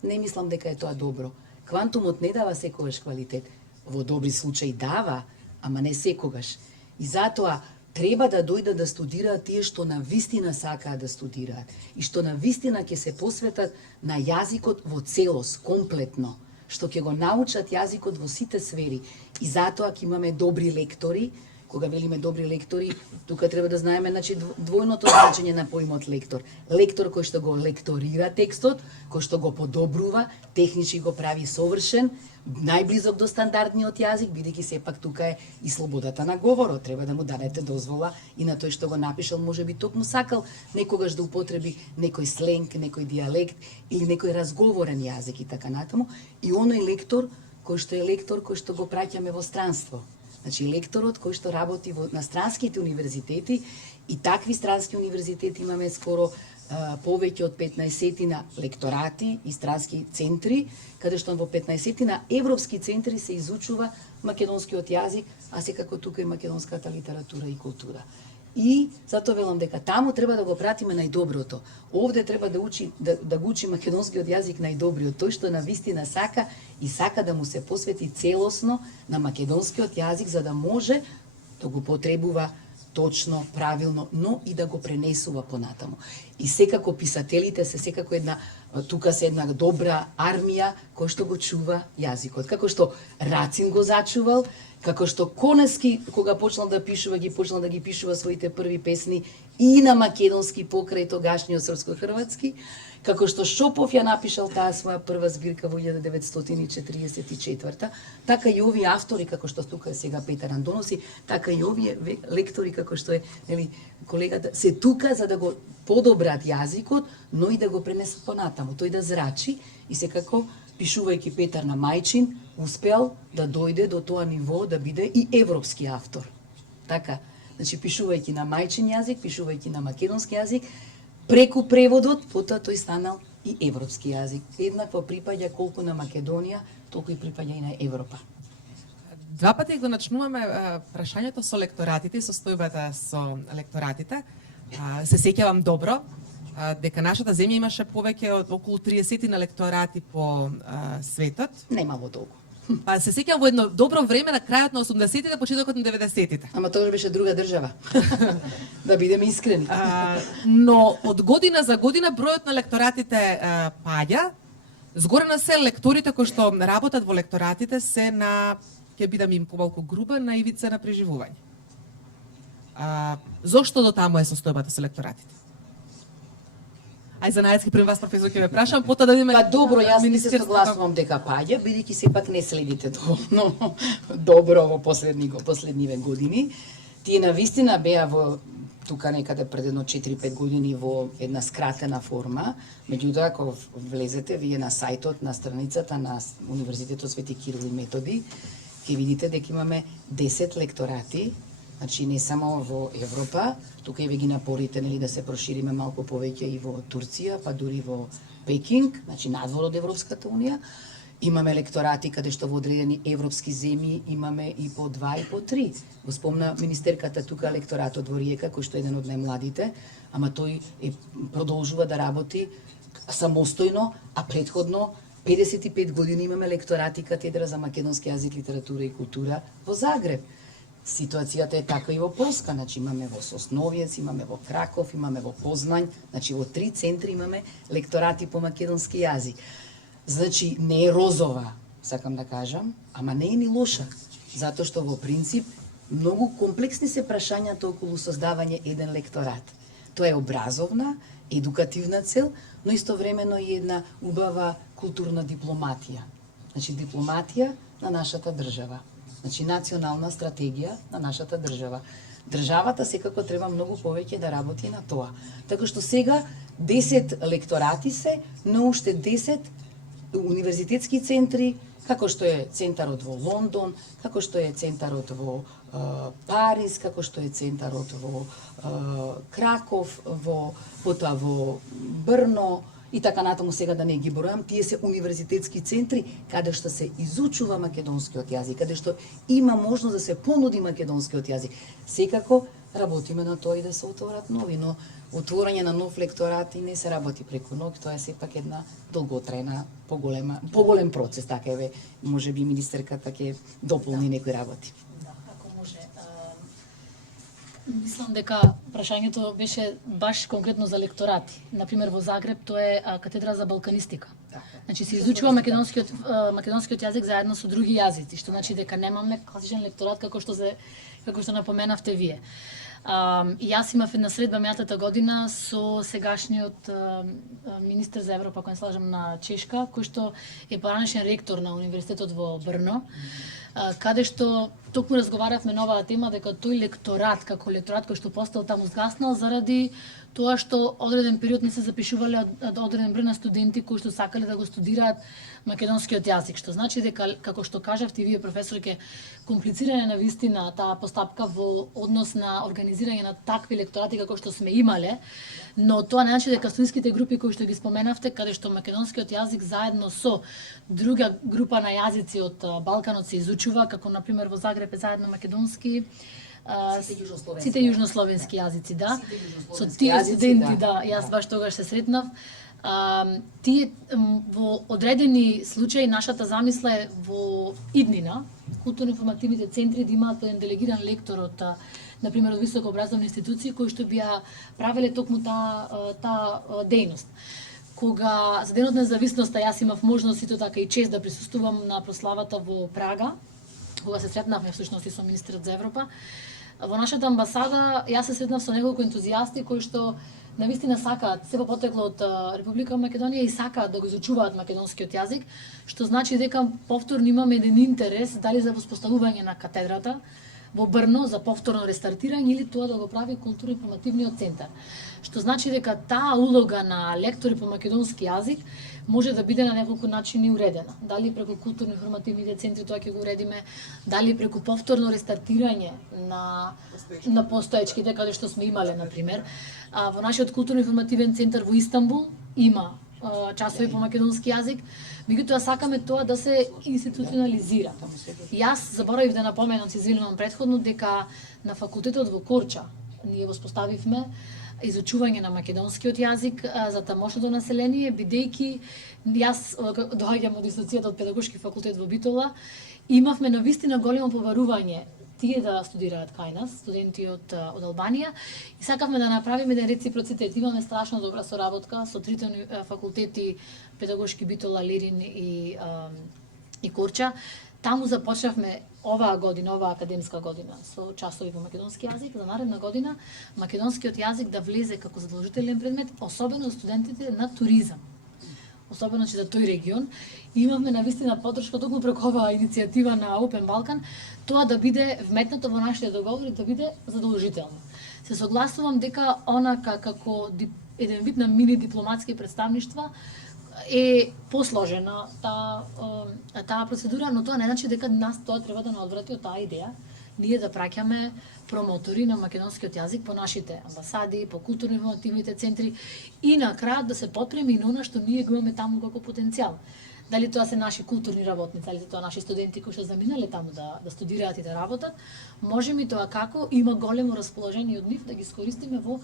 Не мислам дека е тоа добро. Квантумот не дава секогаш квалитет. Во добри случаи дава, ама не секогаш. И затоа треба да дојдат да студираат тие што на вистина сакаат да студираат и што на вистина ќе се посветат на јазикот во целост, комплетно, што ќе го научат јазикот во сите сфери. И затоа ќе имаме добри лектори. Кога велиме добри лектори, тука треба да знаеме, значи, двојното значење на поимот лектор. Лектор кој што го лекторира текстот, кој што го подобрува, технички го прави совршен, најблизок до стандардниот јазик, бидејќи сепак тука е и слободата на говорот. Треба да му дадете дозвола и на тој што го напишал, можеби токму сакал некогаш да употреби некој сленг, некој дијалект или некој разговорен јазик и така натаму. И оној лектор кој што е лектор кој што го праќаме во странство. Значи, лекторот кој што работи на странските универзитети, и такви странски универзитети имаме скоро повеќе од 15 на лекторати и странски центри, каде што во 15 на европски центри се изучува македонскиот јазик, а секако тука и македонската литература и култура. И затоа велам дека таму треба да го пратиме најдоброто. Овде треба да го учи македонскиот јазик најдобриот, тој што на вистина сака и сака да му се посвети целосно на македонскиот јазик, за да може да го потребува точно, правилно, но и да го пренесува понатаму. И секако писателите се секако тука се една добра армија која што го чува јазикот. Како што Рацин го зачувал, како што Конески, кога почнал да ги пишува своите први песни и на македонски покрај тогашниот српско-хрватски, како што Шопов ја напишал таа своја прва збирка во 1944, така и овие автори, како што тука е сега Петар Андоноси, така и овие лектори, како што е колегата, се тука за да го подобрат јазикот, но и да го пренесат понатаму, тој да зрачи и секако пишувајќи Петар на мајчин, успеал да дојде до тоа ниво да биде и европски автор. Така, значи пишувајќи на мајчин јазик, пишувајќи на македонски јазик, преку преводот, потоа тој станал и европски јазик. Еднакво припаѓа колку на Македонија, толку и припаѓа и на Европа. Два пати го начнуваме прашањето со лекторатите и состојбата со лекторатите. Се сеќавам добро дека нашата земја имаше повеќе од околу 30 на лекторати по светот. Немало долго. Па се сеќавам во едно добро време на крајот на 80-тите, почетокот на 90-тите. Ама тогаш беше друга држава. Да бидеме искрени. Но од година за година бројот на лекторатите паѓа. Згоре на се лекторите кои што работат во лекторатите се на, ќе бидам им помалку груба, на ивица на преживување. Зошто до таму е состојбата со лекторатите? Ај за најдски пред вас, професор, ќе ве прашам, потоа да видиме... Па добро, јас не се согласувам дека паѓа, бидејќи сепак не следите доволно добро во последниве години. Тие навистина беа во тука некаде пред едно 4-5 години во една скратена форма, меѓутоа ако влезете вие на сајтот, на страницата на Универзитетот Свети Кирил и Методи, ќе видите дека имаме 10 лекторати. Значи не само во Европа, тука и ве ги напорите нели да се прошириме малку повеќе и во Турција, па дури во Пекинг, значи надвор од Европската унија. Имаме лекторати каде што во одредени европски земји имаме и по 2 и по 3. Го спомна министерката тука лекторатот во Риека, кој што е еден од најмладите, ама тој продолжува да работи самостојно, а претходно 55 години имаме лекторати катедра за македонски јазик, литература и култура во Загреб. Ситуацијата е така и во Полска, значи имаме во Сосновјец, имаме во Краков, имаме во Познањ, значи во 3 центри имаме лекторати по македонски јазик. Значи не е розова, сакам да кажам, ама не е ни лоша, затоа што во принцип многу комплексни се прашањата околу создавање еден лекторат. Тоа е образовна, едукативна цел, но истовремено и една убава културна дипломатија. Значи дипломатија на нашата држава. Значи национална стратегија на нашата држава. Државата секако треба многу повеќе да работи на тоа. Така што сега 10 лекторати се, но уште 10 универзитетски центри, како што е центарот во Лондон, како што е центарот во Париз, како што е центарот во Краков, потоа во Брно, и така натаму, сега да не ги бројам, тие се универзитетски центри каде што се изучува македонскиот јазик, каде што има можност да се понуди македонскиот јазик. Секако работиме на тоа и да се отворат нови, но отворање на нов лекторат и не се работи преку ноќ, тоа е сепак една долготрајна, поголем процес, така еве, можеби министерката ќе дополни некои работи. Да, ако може. Мислам дека прашањето беше баш конкретно за лекторати. Например, во Загреб тоа е катедра за балканистика. Значи се изучува македонскиот јазик заедно со други јазици, што значи дека немаме класичен лекторат како што напоменавте вие. И јас имав една средба мејатата година со сегашниот министер за Европа, кој слажам на Чешка, кој што е поранешен ректор на Универзитетот во Брно, каде што токму разговаравме на оваа тема дека тој лекторат, како лекторат кој што постал таму згаснал заради тоа што одреден период не се запишувале одреден број на студенти кои што сакале да го студираат македонскиот јазик, што значи дека, како што кажавте вие, професорке, комплициране на вистина таа постапка во однос на организирање на такви лекторати како што сме имале, но тоа не значи дека студентските групи кои што ги споменавте, каде што македонскиот јазик заедно со друга група на јазици од Балканот се изучува, како например во Загреб е заедно македонски, сите јужнословенски јазици, да. Со тие студенти, да, јас баш тогаш се сретнав. Тие во одредени случаи нашата замисла е во иднина културно-информативните центри да имаат еден делегиран лектор од например од високообразовни институции кои што бија правеле токму таа дејност. Кога за денот на независноста јас имав можност исто така и чест да присуствувам на прославата во Прага, кога се сретнавме всушност и со министерот за Европа, во нашата амбасада јас се сретнав со неколку ентузијасти кои што навистина сакаат се по потекло од Република Македонија и сакаат да го изучуваат македонскиот јазик, што значи дека повторно имаме еден интерес дали за воспоставување на катедрата во Брно за повторно рестартирање или тоа да го прави културно-информативниот центар. Што значи дека таа улога на лектори по македонски јазик може да биде на неколку начини уредена. Дали преку културно-информативните центри тоа ќе го уредиме, дали преку повторно рестартирање на постоечките каде што сме имале, например. Во нашиот културно-информативен центар во Истанбул има часови по македонски јазик, меѓутоа сакаме тоа да се институционализира. Јас заборавив да напоменам, се извинувам претходно, дека на факултетот во Корча ние воспоставивме изучување на македонскиот јазик за тамошното население, бидејќи јас доаѓам од дисоцијата од педагошки факултет во Битола, имавме навистина големо побарување тие да студираат кај нас, студенти од Албанија, и сакавме да направиме еден реципроцитет. Имаме страшно добра соработка со трите факултети, педагошки Битола, Лирин и Корча. Таму започнавме оваа година, оваа академска година, со часови по македонски јазик. За наредна година македонскиот јазик да влезе како задолжителен предмет, особено за студентите на туризам. Особено за тој регион. Имавме навистина поддршка токму преку оваа иницијатива на Open Balkan, тоа да биде вметнато во нашите договори, да биде задолжително. Се согласувам дека онака како еден вид на мини дипломатски представништва е посложена таа процедура, но тоа не значи дека нас тоа треба да не одврати од таа идеја, ние да праќаме промотори на македонскиот јазик по нашите амбасади, по културно-информативните центри и на крајот да се потпреме и на она што ние го имаме таму како потенцијал. Дали тоа се наши културни работници, дали тоа наши студенти кои што заминале таму да студираат и да работат, можеме и тоа како има големо расположение од нив да ги искористиме во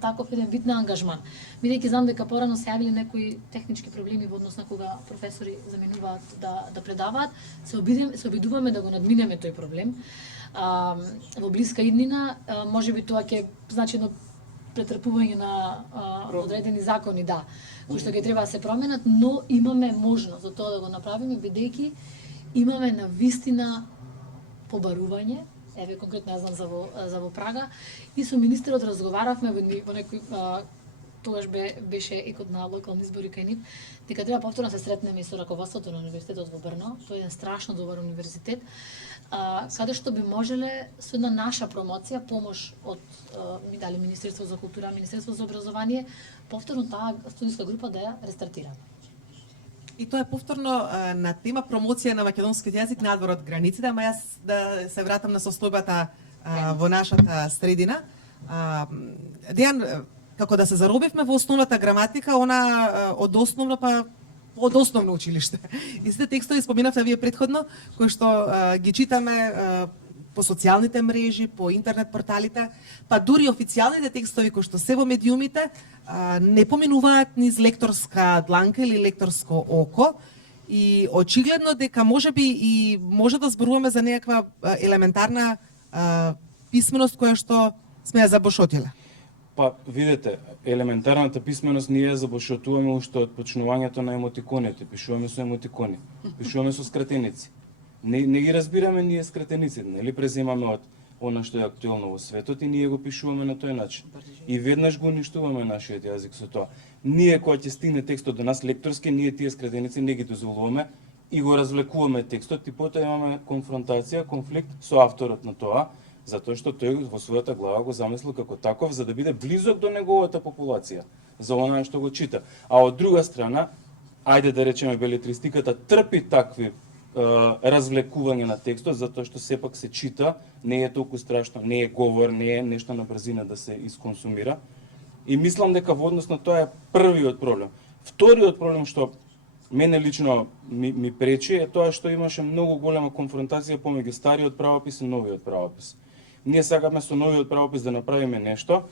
таков еден вид на ангажман. Бидејќи знам дека порано се јавиле некои технички проблеми во однос на кога професори заминуваат да предаваат, се обидуваме да го надминеме тој проблем. Во блиска иднина, можеби тоа ќе значи едно претрпување на одредени закони, да, кои што ќе треба да се променат, но имаме можност за тоа да го направиме, бидејќи имаме навистина побарување. Еве конкретно јас знам за во Прага и со министерот разговаравме во некој тогаш беше екот на локални избори кај нив, дека треба повторно се сретнеме и со раководството на универзитетот во Брно. Тој е еден страшно добар универзитет, каде што би можеле со една наша промоција, помош од ми дали Министерство за култура, Министерство за образование, повторно таа студиска група да ја рестартираме. И тоа е повторно на тема промоција на македонскиот јазик надвор од границите, ама јас да се вратам на состојбата во нашата средина. Дејан, како да се заробивме во основната граматика, она од основно па од основно училиште. И сите текстови споминавте вие претходно, кои што ги читаме по социјалните мрежи, по интернет порталите, па дури официјалните текстови кои што се во медиумите не поминуваат низ лекторска дланка или лекторско око, и очигледно дека можеби и може да зборуваме за некаква елементарна писменост која што сме ја забошотиле. Па, видете, елементарната писменост ние ја забошотуваме уште од почнувањето на емотиконите. Пишуваме со емотикони, пишуваме со скратеници. Не ги разбираме ние скратениците, нели преземаме од она што е актуелно во светот и ние го пишуваме на тој начин. И веднаш го уништуваме нашиот јазик со тоа. Ние кога ќе стигне текстот до нас лекторски, ние тие скратеници не ги дозволуваме и го развлекуваме текстот и потоа имаме конфронтација, конфликт со авторот на тоа, затоа што тој во својата глава го замислил како таков за да биде близок до неговата популација, за она што го чита. А од друга страна, ајде да речеме белетристиката трпи такви развлекување на текстот, затоа што сепак се чита, не е толку страшно, не е говор, не е нешто на брзина да се исконсумира. И мислам дека во однос на тоа е првиот проблем. Вториот проблем што мене лично ми пречи е тоа што имаше многу голема конфронтација помеѓу стариот правопис и новиот правопис. Ние сакаме со новиот правопис да направиме нешто,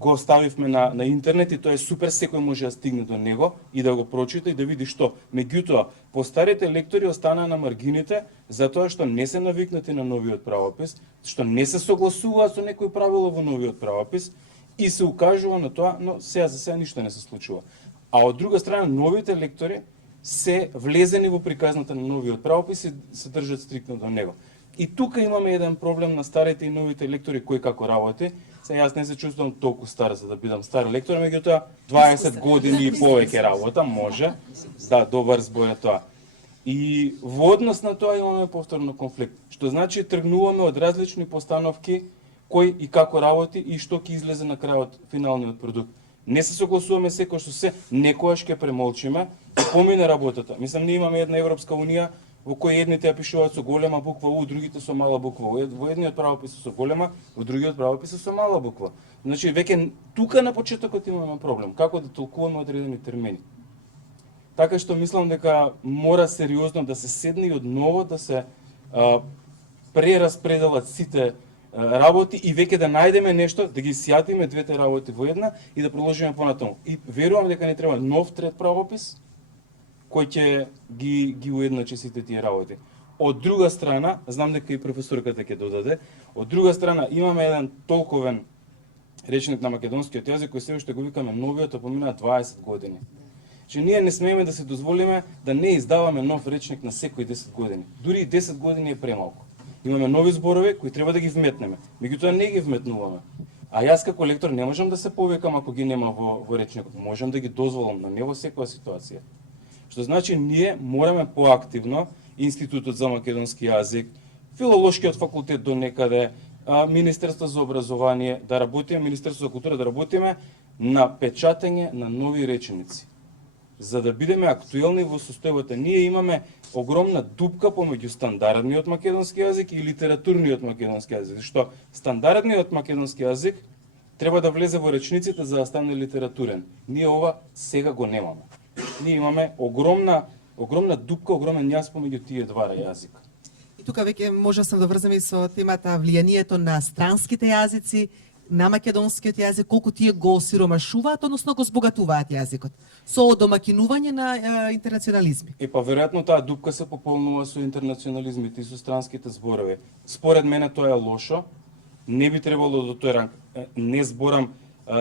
го ставивме на интернет и тоа е супер, секој може да стигне до него и да го прочита и да види што. Меѓутоа, постарите лектори останаа на маргините затоа што не се навикнати на новиот правопис, што не се согласуваат со некои правила во новиот правопис и се укажува на тоа, но сега за сега ништо не се случува. А од друга страна, новите лектори се влезени во приказната на новиот правопис и се држат стриктно до него. И тука имаме еден проблем на старите и новите лектори кој како работи. Сега јас не се чувствувам толку стар за да бидам стар лектор, меѓутоа 20 години и повеќе работа може. Да, добар збор е тоа. И во однос на тоа имаме повторно конфликт, што значи тргнуваме од различни постановки кој и како работи и што ќе излезе на крајот финалниот продукт. Не се согласуваме секој што се, некојаш ќе премолчиме и помине работата. Мислам, ние имаме една Европска унија во кој едните ја пишуваат со голема буква У, другите со мала буква У. Во едниот правопис со голема, во другиот правопис со мала буква. Значи, веќе тука на почетокот имаме проблем, како да толкуваме одредени термини. Така што мислам дека мора сериозно да се седне и одново да се прераспределат сите работи и веќе да најдеме нешто, да ги сјатиме двете работи во една и да продолжиме понатаму. И верувам дека ни треба нов трет правопис кој ќе ги уедначи сите тие работи. Од друга страна, знам дека и професорката ќе додаде, од друга страна имаме еден толковен речник на македонскиот јазик кој се уште го викаме новиот, а помина 20 години. Че ние не смееме да се дозволиме да не издаваме нов речник на секои 10 години. Дури и 10 години е премалку. Имаме нови зборови кои треба да ги вметнеме. Меѓутоа не ги вметнуваме. А јас како лектор не можам да се повикам ако ги нема во речникот. Можам да ги дозволам, но не во секоја ситуација. Што значи ние мораме поактивно Институтот за македонски јазик, Филолошкиот факултет до некаде, Министерство за образование да работиме, Министерство за култура да работиме на печатење на нови реченици. За да бидеме актуелни во состојбата. Ние имаме огромна дупка помеѓу стандардниот македонски јазик и литературниот македонски јазик. Што стандардниот македонски јазик треба да влезе во речниците за да стане литературен. Ние ова сега го немаме. Ние имаме огромна дупка, огромен јас помеѓу тие два јазика. И тука веќе можеме да врземе и со темата влијанието на странските јазици, на македонскиот јазик, колку тие го осиромашуваат, односно го збогатуваат јазикот, со домакинување на интернационализми. Па веројатно таа дупка се пополнува со интернационализмите и со странските зборови. Според мене тоа е лошо, не би требало до тој ранг. Не зборам,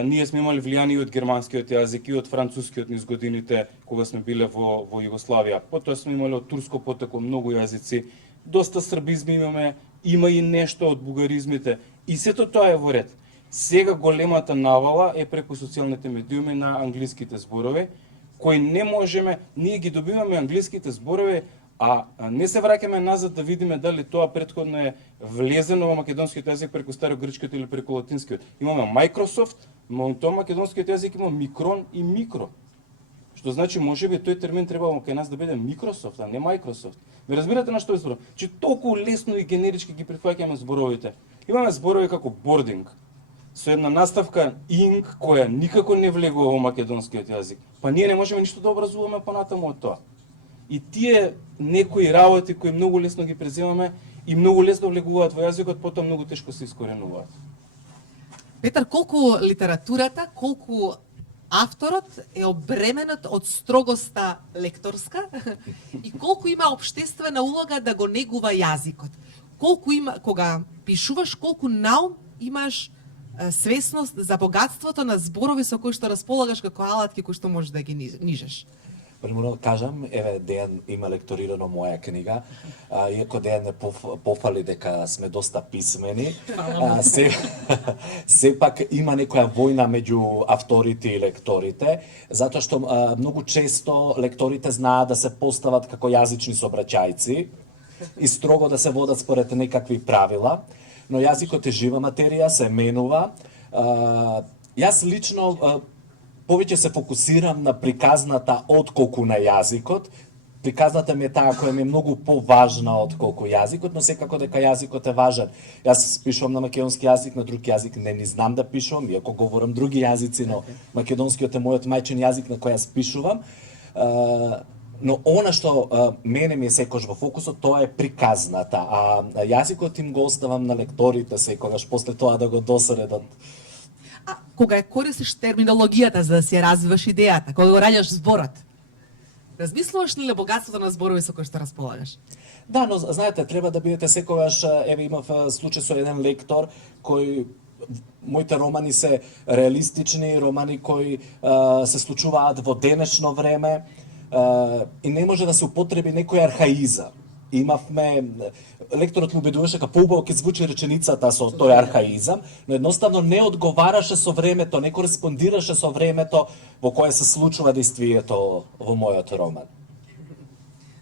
ние сме имали влијание од германскиот јазик и од францускиот низ годините кога сме биле во Југославија. Потоа сме имали од турско потекло многу јазици, доста србизми имаме, има и нешто од бугаризмите и сето тоа е во ред. Сега големата навала е преку социјалните медиуми на англиските зборови, кои не можеме, ние ги добиваме англиските зборови, а не се враќаме назад да видиме дали тоа претходно е влезено во македонскиот јазик преку старогрчкиот или преку латинскиот. Имаме Microsoft, но тоа македонскиот јазик има микрон и микро. Што значи можеби тој термин требало кај нас да биде Microsoft, а не Microsoft. Ме разбирате на што е збор? Че толку лесно и генерички ги прифаќаме зборовите. Имаме зборови како boarding, со една наставка ing која никако не влегува во македонскиот јазик. Па ние не можеме ништо да образуваме понатаму од тоа. И тие некои работи кои многу лесно ги преземаме и многу лесно влегуваат во јазикот, потоа многу тешко се искоренуваат. Петар, колку литературата, колку авторот е обременет од строгоста лекторска и колку има општествена улога да го негува јазикот. Колку има, кога пишуваш, колку наум имаш свесност за богатството на зборови со кои што располагаш како алатки кои што можеш да ги нижеш. Примерно кажам, еве Дејан има лекторирано моја книга, иако Дејан не пофали дека сме доста писмени, сепак има некоја војна меѓу авторите и лекторите, затоа што многу често лекторите знаат да се постават како јазични сообраќајци и строго да се водат според некакви правила, но јазикот е жива материја, се менува. Јас лично повеќе се фокусирам на приказната отколку на јазикот. Приказната ми е таа која ми е многу поважна отколку јазикот, но секако дека јазикот е важен. Јас пишувам на македонски јазик, на друг јазик не знам да пишувам, иако говорам други јазици, но македонскиот е мојот мајчин јазик на кој јас пишувам. Но она што мене ми е секогаш во фокусот, тоа е приказната, а јазикот им го оставам на лекторите секогаш, после тоа да го досредат. А кога ја користиш терминологијата за да си ја развиваш идејата, кога го раѓаш зборот, размислуваш ли богатството на зборови со кои што располагаш? Да, но знаете, треба да бидете секогаш, еве имав случај со еден лектор кој моите романи се реалистични, романи кои се случуваат во денешно време, и не може да се употреби некој архаизам. Имавме, лекторот му убедуваше дека поубаво ќе звучи реченицата со тој архаизам, но едноставно не одговараше со времето, не кореспондираше со времето во кое се случува действието во мојот роман.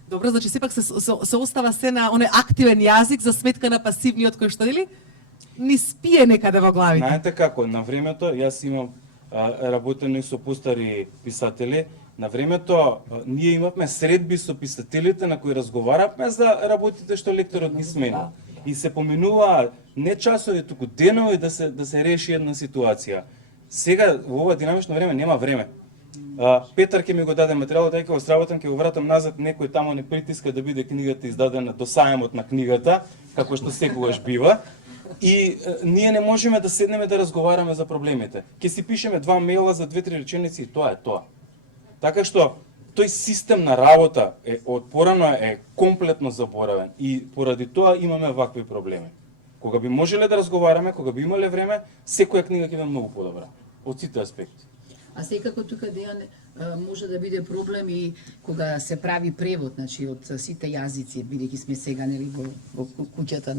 Добро, значи сепак се остава се на оне активен јазик за сметка на пасивниот кој што нели ни спие некаде во главите. Знаете како, на времето јас имам работено и со постари писатели. На времето ние имавме средби со писателите на кои разговаравме за работите што лекторот ни смени. И се поминува не часови, туку денови да се реши една ситуација. Сега во ова динамично време нема време. Петар ќе ми го даде материјалот, ај ќе го сработам, ќе го вратам назад, некој тамо не притиска да биде книгата издадена до сајмот на книгата, како што секогаш бива. И ние не можеме да седнеме да разговараме за проблемите. Ке си пишеме 2 мейла за 2-3 реченици и тоа е тоа. Така што тој систем на работа од порано е комплетно заборавен и поради тоа имаме вакви проблеми. Кога би можеле да разговараме, кога би имале време, секоја книга ќе биде многу подобра од сите аспекти. А секако тука Дејан може да биде проблем и кога се прави превод, значи од сите јазици, бидејќи сме сега нели во куќата,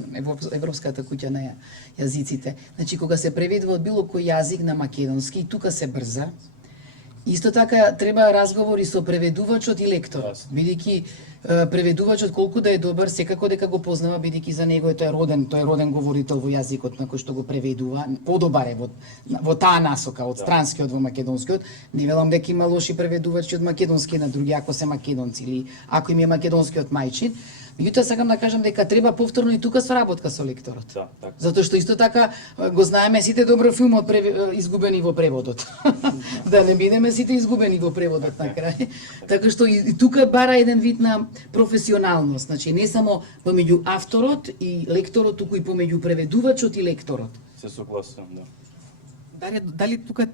Европската куќа на јазиците. Значи кога се преведува од било кој јазик на македонски, и тука се брза. Исто така треба разговори со преведувачот и лекторот, бидејќи преведувачот колку да е добар, секако дека го познава, бидејќи за него тој е роден говорител во јазикот на кој што го преведува, подобар е во таа насока, од странскиот во македонскиот. Не велам дека има лоши преведувачи од македонски на други, ако се македонци или ако им е македонскиот мајчин. Меѓутоа сакам да кажам дека треба повторно и тука соработка со лекторот. Да, така. Затоа што исто така го знаеме сите добро филмот изгубени во преводот. Да не бидеме сите изгубени во преводот на крај. Така што и тука бара еден вид на професионалност, значи не само помеѓу авторот и лекторот, туку и помеѓу преведувачот и лекторот. Се согласувам, да. Дали тука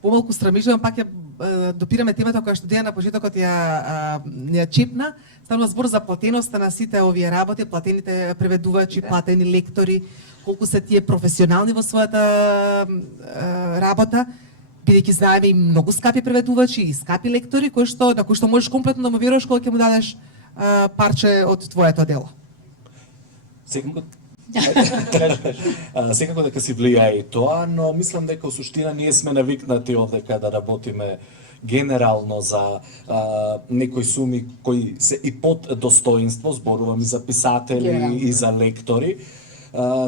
помалку страмижувам, пак ја допираме темата која што Дејан на почетокот ја чепна. Станува збор за платеноста на сите овие работи, платените преведувачи, платени лектори, колку се тие професионални во својата работа, бидејќи знаеме и многу скапи преведувачи и скапи лектори, на кои што можеш комплетно да му веруваш кога ќе му дадеш парче од твоето дело. Секако дека си влијае и тоа, но мислам дека во суштина ние сме навикнати овдека да работиме генерално за некои суми кои се и под достоинство, зборувам и за писатели и за лектори.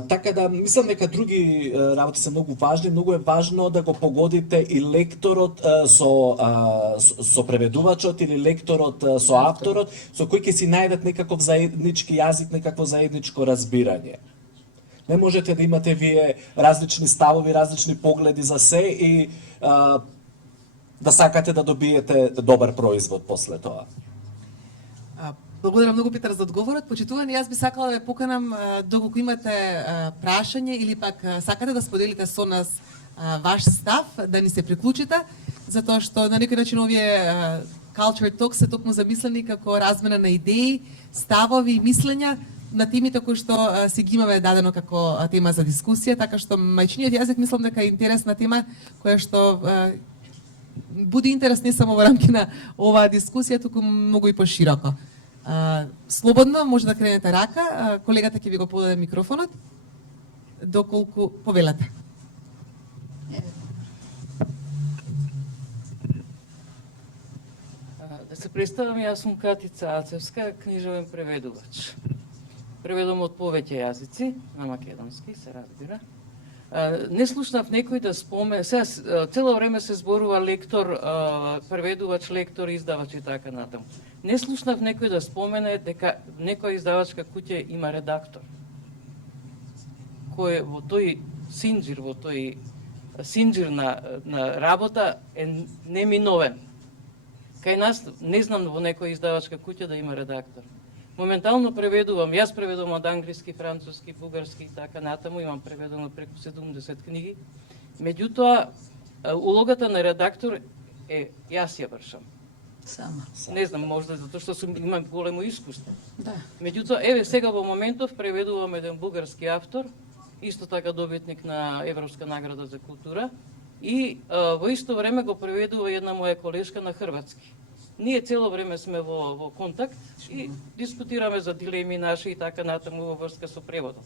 Така да мислам дека други работи се многу важни, многу е важно да го погодите и лекторот со преведувачот или лекторот со авторот, со кој ќе си најдат некаков заеднички јазик, некакво заедничко разбирање. Не можете да имате вие различни ставови, различни погледи за се и да сакате да добиете добар производ после тоа. Благодарам многу, Питер, за одговорот. Почитувани, јас би сакала да ве поканам доколку имате прашање или пак сакате да споделите со нас ваш став, да ни се приклучите, затоа што на некој начин овие Culture Talk се токму замислени како размена на идеи, ставови и мислења на темите кои што си ги имаме дадено како тема за дискусија, така што мајчиниот јазик мислам дека е интересна тема која што буди интерес не само во рамки на оваа дискусија, туку многу и пошироко. Слободно може да кренете рака, колегата ќе ви го подаде микрофонот, доколку повелате. Да се представам, јас сум Катица Ацевска, книжевен преведувач. Преведувам од повеќе јазици, на македонски се разбира. Не слушнав некој да споме, сега цело време се зборува лектор, преведувач, лектор, издавач и така натаму. Не слушнав некој да спомене дека некоја издавачка куќа има редактор, кој во тој синџир на работа е неминовен. Кај нас не знам во некоја издавачка куќа да има редактор. Моментално преведувам, јас преведувам од англиски, француски, бугарски и така натаму, имам преведено преку 70 книги. Меѓутоа, улогата на редактор е јас ја вршам. Сама. Не знам, можда затоа што имам големо искуство. Да. Меѓутоа, еве сега во моментов преведувам еден бугарски автор, исто така добитник на Европска награда за култура, и во исто време го преведува една моја колешка на хрватски. Ние цело време сме во контакт и дискутираме за дилеми наши и така натаму во врска со преводот.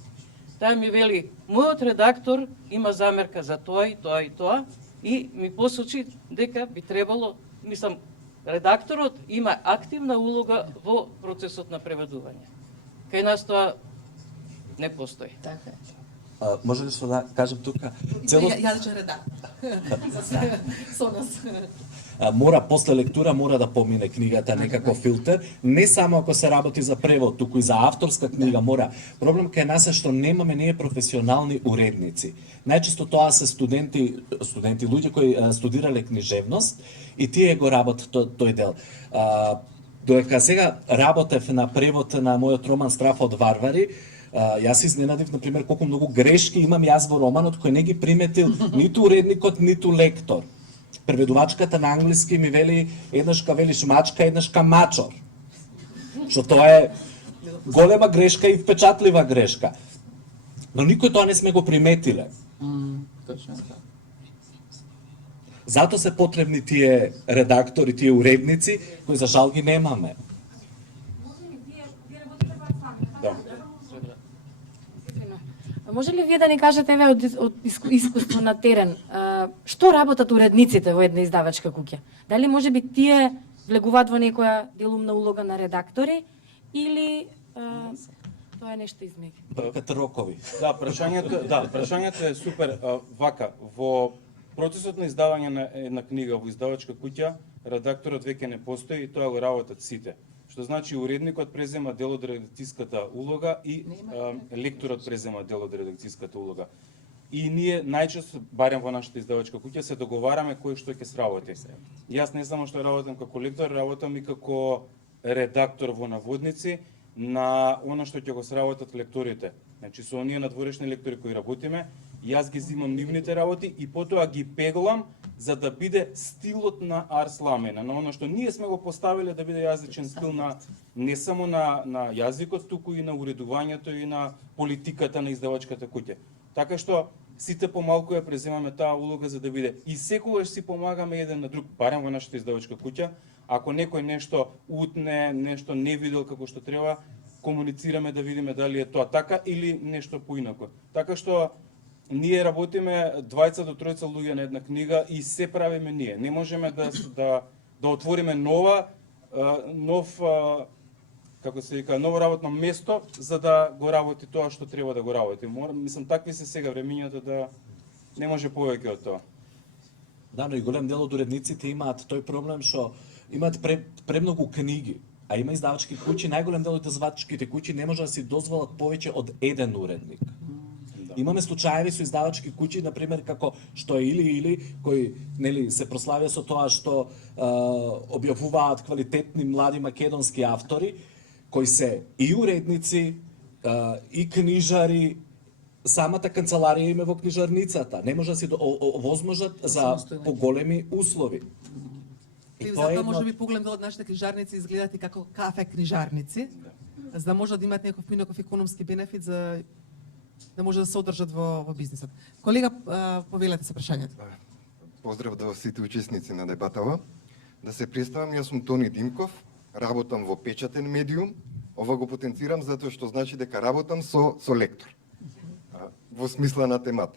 Таа ми вели, мојот редактор има замерка за тоа и тоа и тоа, и ми посочи дека би требало, мислам, редакторот има активна улога во процесот на преведување. Кај нас тоа не постои. Така е. Може ли да кажем тука? Јазичен редактор. Со нас. Мора после лектура мора да помине книгата некако филтер, не само ако се работи за превод, туку и за авторска книга мора. Проблем кај нас е што немаме ние професионални уредници. Најчесто тоа се студенти луѓе кои студирале книжевност и тие го работат тој дел. Додека сега работев на превод на мојот роман Страф од варвари, Јас се изненадив, например, колку многу грешки имам јас во романот кој не ги приметил ниту уредникот, ниту лектор. Преведувачката на англиски ми вели еднашка велиш мачка, еднашка мачор. Што тоа е голема грешка и впечатлива грешка. Но никој тоа не сме го приметиле. Точно така. Зато се потребни тие редактори, тие уредници, кои за жал ги немаме. Може ли вие да ни кажете еве од искуство на терен, што работат уредниците во една издавачка куќа? Дали може би тие влегуваат во некоја делумна улога на редактори или тоа е нешто измеѓу? Бркат рокови. Прашањето е супер. Вака, во процесот на издавање на една книга во издавачка куќа, редакторот веќе не постои и тоа го работат сите. Што значи уредникот презема дел од редакцијската улога и лекторот презема дел од редакцијската улога. И ние најчесто, барем во нашата издавачка куќа, се договараме кој што ќе сработи. Јас не само што работам како лектор, работам и како редактор во наводници на она што ќе го сработат лекторите. Значи со оние надворешни лектори кои работиме, јас ги зимам нивните работи и потоа ги пеглам за да биде стилот на Арс Ламена, на оно што ние сме го поставиле да биде јазичен стил на не само на јазикот, туку и на уредувањето и на политиката на издавачката куќа. Така што сите помалку ја преземаме таа улога за да биде и секогаш си помагаме еден на друг, барем во нашата издавачка куќа. Ако некој нешто утне, нешто не видел како што треба, комуницираме да видиме дали е тоа така или нешто поинако. Така што ние работиме 20 до 30 луѓе на една книга и се правиме ние. Не можеме да отвориме нов како се вика, ново работно место за да го работи тоа што треба да го работи. Мислам, такви се сега времињата да не може повеќе од тоа. Да, но и голем дел од уредниците имаат тој проблем што имаат премногу книги, а има издавачки куќи, најголем дел од издавачките куќи не може да си дозволат повеќе од еден уредник. Имаме случаеви со издавачки куќи, на пример како што е Или, кои нели се прославија со тоа што објавуваат квалитетни млади македонски автори, кои се и уредници, и книжари, самата канцеларија име во книжарницата. Не може да си овозможат за поголеми услови. И затоа може би погледам од нашите книжарници изгледат и како кафе книжарници, за да можат да имаат некој економски бенефит за да може да се одржат во бизнисот. Колега, повелете се прашањето. Поздрав до сите учесници на дебатава. Да се представам, јас сум Тони Димков, работам во печатен медиум. Ова го потенцирам затоа што значи дека работам со лектор. Во смисла на темата.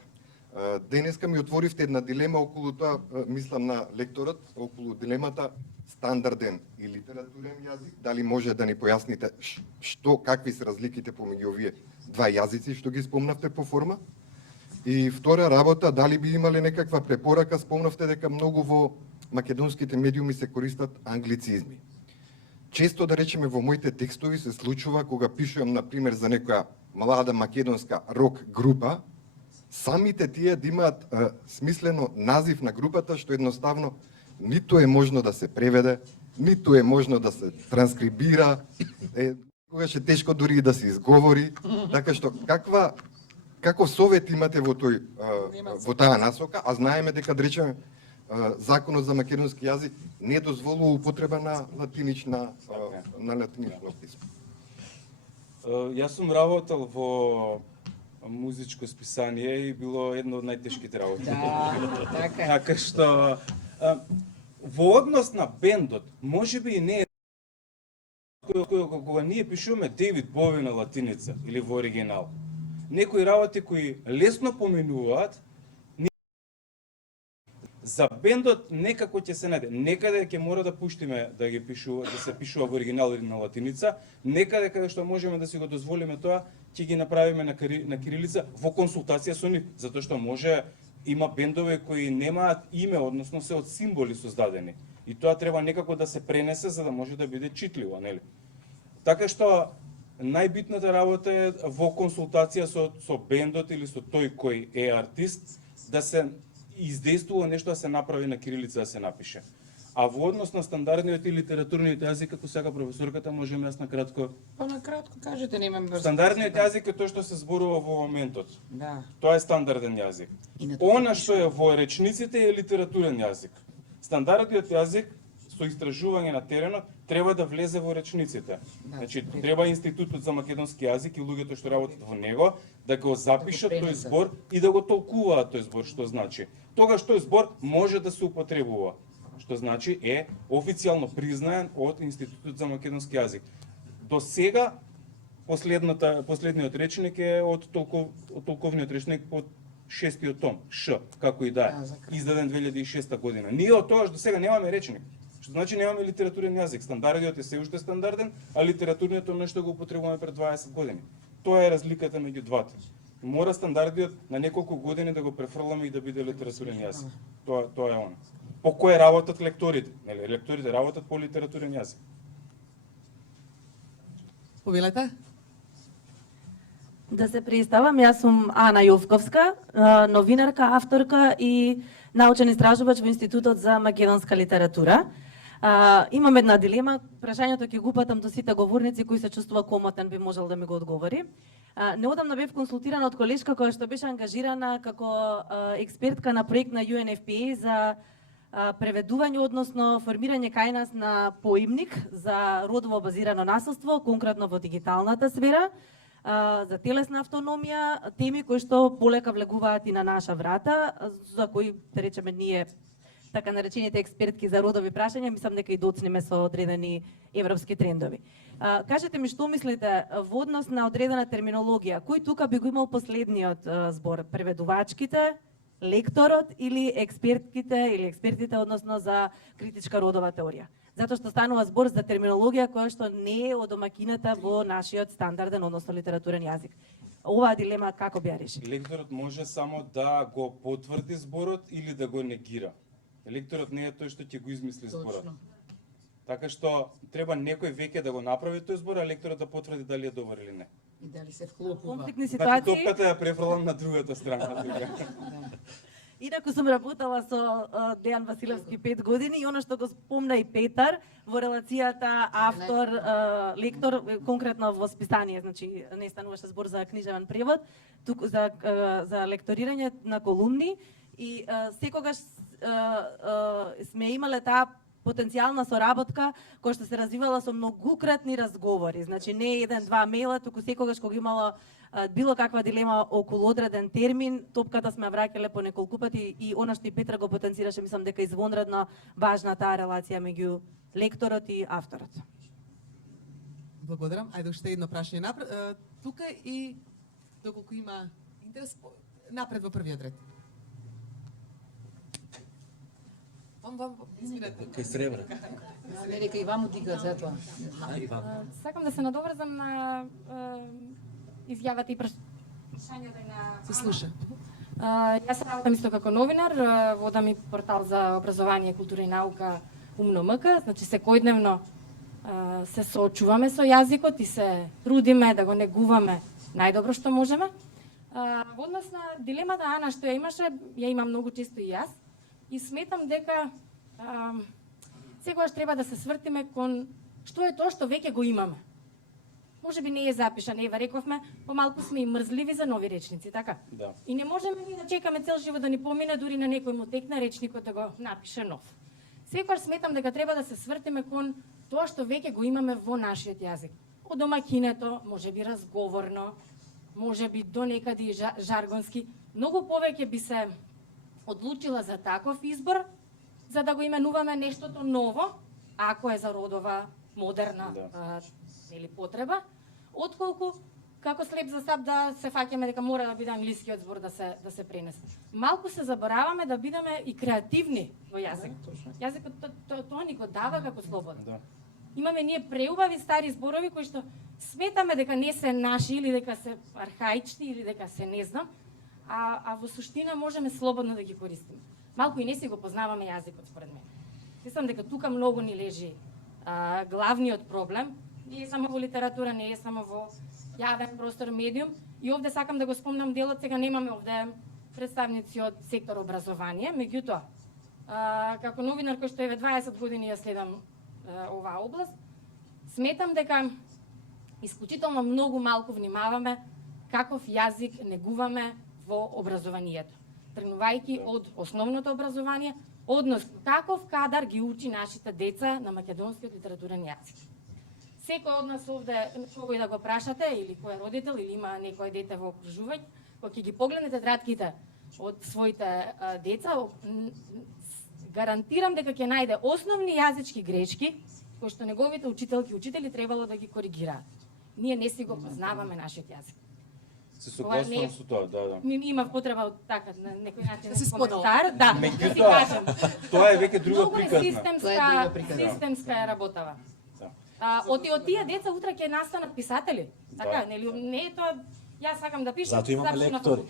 Денеска ми отворивте една дилема околу тоа, мислам на лекторот, околу дилемата стандарден и литературен јазик. Дали може да ни појасните какви се разликите помеѓу овие два јазици што ги спомнавте по форма? И втора работа, дали би имале некаква препорака, спомнавте дека многу во македонските медиуми се користат англицизми. Често, да речеме, во моите текстови се случува кога пишувам, например, за некоја млада македонска рок група, самите тие да имаат смислено назив на групата, што едноставно ниту е можно да се преведе, ниту е можно да се транскрибира, когаш е тешко дури и да се изговори. Така што, каков совет имате во таа насока, а знаеме дека, да речеме, Законот за македонски јазик не дозволува употреба на латинично писмо. Јас сум работел во музичко списание и било едно од најтешките работи. Да, така. Така што во однос на бендот, можеби и не е кога ние пишуваме Дейвид Бови на латиница или во оригинал. Некои работи кои лесно поминуваат, за бендот некако ќе се најде. Некаде ќе мора да пуштиме да ги пишува, да се пишува во оригинал или на латиница, некаде каде што можеме да си го дозволиме тоа, ќе ги направиме на кирилица во консултација со нив, затоа што може има бендове кои немаат име, односно се од символи создадени. И тоа треба некако да се пренесе за да може да биде читливо, нели? Така што најбитната работа е во консултација со бендот или со тој кој е артист да се издействува нешто да се направи на кирилица да се напише. А во однос на стандардниот и литературниот јазик, како сега професорката, можем јас на кратко. Па на кратко кажете, немам брз. Стандардниот јазик е тоа што се зборува во моментот. Да. Тоа е стандарден јазик. Она што е во речниците е литературен јазик. Стандардниот јазик со истражување на теренот треба да влезе во речниците. Значи треба Институтот за македонски јазик и луѓето што работат во него да го запишат тој збор и да го толкуваат тој збор, што значи. Тогаш тој збор може да се употребува, што значи е официјално признаен од Институтот за македонски јазик. До сега последниот речник е од толковниот речник од 6-тиот том, Ш, како и да е, издаден 2006 година. Ние од тогаш до сега немаме речник. Што значи немаме литературен јазик. Стандардниот е се уште стандарден, а литературниот е нешто го употребуваме пред 20 години. Тоа е разликата меѓу двата. Мора стандардниот на неколку години да го префрламе и да биде литературен јазик. Тоа е она. По кој работат лекторите? Нели, лекторите работат по литературен јазик. Повелете? Да се представам, јас сум Ана Јовковска, новинарка, авторка и научен истражувач во Институтот за македонска литература. Имам една дилема, прашањето ќе го упатам до сите говорници кои се чувствува комотен би можел да ми го одговори. Неодамна бев консултирана од колешка која што беше ангажирана како експертка на проект на UNFPA за преведување, односно формирање кај нас на поимник за родово базирано насилство, конкретно во дигиталната сфера, за телесна автономија, теми кои што полека влегуваат и на наша врата, за кои, да речеме, ние така наречените експертки за родови прашања, мислам дека и доцнеме со одредени европски трендови. Кажете ми што мислите во однос на одредена терминологија, кој тука би го имал последниот збор, преведувачките, лекторот или експертите односно за критичка родова теорија? Затоа што станува збор за терминологија која што не е од домакината во нашиот стандарден, односно литературен јазик. Оваа дилема како би ја реши? Лекторот може само да го потврди зборот или да го негира. Лекторот не е тој што ќе го измисли зборот. Така што треба некој веќе да го направи тој збор, а лекторот да потврди дали е добар или не. И дали се вклопува. Конфликтни Значи ситуации. топката ја префрлам на другата страна. Инаку сум работала со Дејан Василевски 5 години и она што го спомна и Петар во релацијата автор, лектор, конкретно во списание, значи не стануваше збор за книжевен превод, туку за лекторирање на колумни и секогаш сме имале таа потенцијална соработка која што се развивала со многукратни разговори, значи не еден-два мејла, туку секогаш кога имало било каква дилема околу одреден термин, топката сме враќале по неколку пати и она што и Петра го потенцираше, мислам дека извонредно важна таа релација меѓу лекторот и авторот. Благодарам. Ајде уште едно прашање тука и доколку има интерес напред во првиот ред. Вам измирате. Кај Сребра. Америка и вам удига за тоа. Сакам да се надоврзам на изјавата и прашањата на... Се слуша. Јас работам исто како новинар, водам и портал за образование, култура и наука Умно МК, значи секојдневно се соочуваме со јазикот и се трудиме да го негуваме најдобро што можеме. Во однос на дилемата Ана што ја имаше, ја имам многу често и јас, и сметам дека секогаш треба да се свртиме кон што е тоа што веќе го имаме. Може би не е запишан, ева рековме, помалку сме и мрзливи за нови речници, така? Да. И не можеме ни да чекаме цел живот да ни помине, дури на некој му текна речникот да го напише нов. Секогаш сметам дека треба да се свртиме кон тоа што веќе го имаме во нашиот јазик. Од домакинето, може би разговорно, може би до некаде жаргонски. Многу повеќе би се одлучила за таков избор, за да го именуваме нештото ново, ако е за родова, модерна или потреба, отколку како слеп за сап да се фаќаме дека мора да биде англискиот збор да се пренесе. Малку се забораваме да бидеме и креативни во јазикот. Јазикот тоа ни го дава како слобода. Да. Имаме ние преубави стари зборови кои што сметаме дека не се наши или дека се архаични или дека се не знам, а во суштина можеме слободно да ги користиме. Малку и не си го познаваме јазикот според мене. Мислам дека тука многу ни лежи главниот проблем. Не е само во литература, не е само во јавен простор, медиум. И овде сакам да го спомнам делот, сега немаме овде представници од сектор образование, меѓутоа, Како новинар кој што еве 20 години ја следам оваа област, сметам дека исклучително многу малку внимаваме каков јазик негуваме во образованието. Тргнувајќи од основното образование, односно каков кадар ги учи нашите деца на македонскиот литературен јазик. Секој од нас овде, кога и да го прашате, или кој е родител, или има некој дете во окружување, кога ќе ги погледнете тетрадките од своите деца, гарантирам дека ќе најде основни јазички грешки кои што неговите учителки и учители требало да ги коригираат. Ние не си го познаваме нашиот јазик. Се согласувам со тоа, да. Има потреба од така на некој начин да си коментар, да си кажем. Тоа е веќе друга приказна. Системска е работава. Од тие деца утре ќе настанат писатели. Така, нели не е тоа. Јас сакам да пишам, Зато имаме лектори.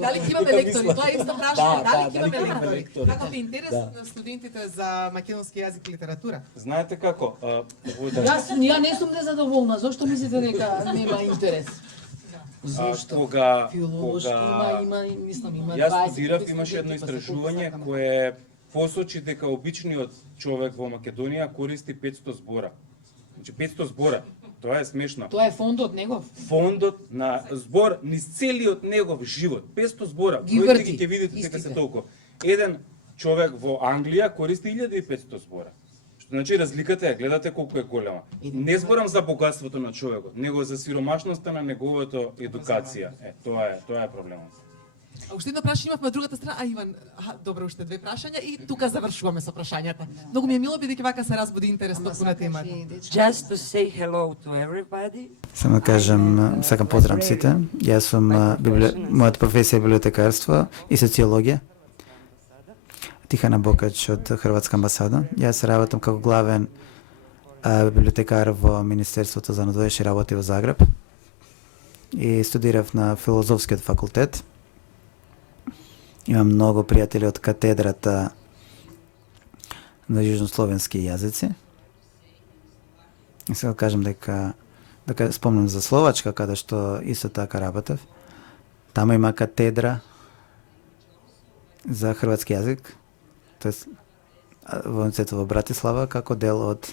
Дали ќе имаме лектори? Тоа е исто прашање. Дали ќе имаме лектори? Каков е интерес на студентите за македонски јазик и литература? Знаете како? Ја не сум незадоволна. Зошто мислите дека нема интерес? Зошто? Филолошки има, мислам, има 20. Јас студирав, имаше едно истражување кое посочи дека обичниот човек во Македонија користи 500 збора. Значи 500 збора. Тоа е смешно. Тоа е фондот негов. Фондот на збор низ целиот негов живот. 500 збора. Ги врти. Кои ќе видите дека се толку. Еден човек во Англија користи 1500 збора. Што значи разликата е, гледате колку е голема. Не зборам за богатството на човекот, него за сиромашноста на неговата едукација. Тоа е проблемот. Уште едно прашање имавме од другата страна. Иван, добро, уште две прашања и тука завршуваме со прашањата. Многу ми е мило бидејќи вака се разбуди интерес токму на темата. Just to say hello to everybody. Само да кажем, сакам поздравам сите. Јас сум мојата професија е библиотекарство и социологија. Тихана Бокач од Хрватска амбасада. Јас работам како главен библиотекар во Министерството за надворешни работи во Загреб и студирав на филозофскиот факултет. Имам многу пријатели од катедрата на јужнословенски јазици. И сега кажам дека спомнам за Словачка, каде што исто така работев. Тама има катедра за хрватски јазик, тоест во универзитетот во Братислава, како дел од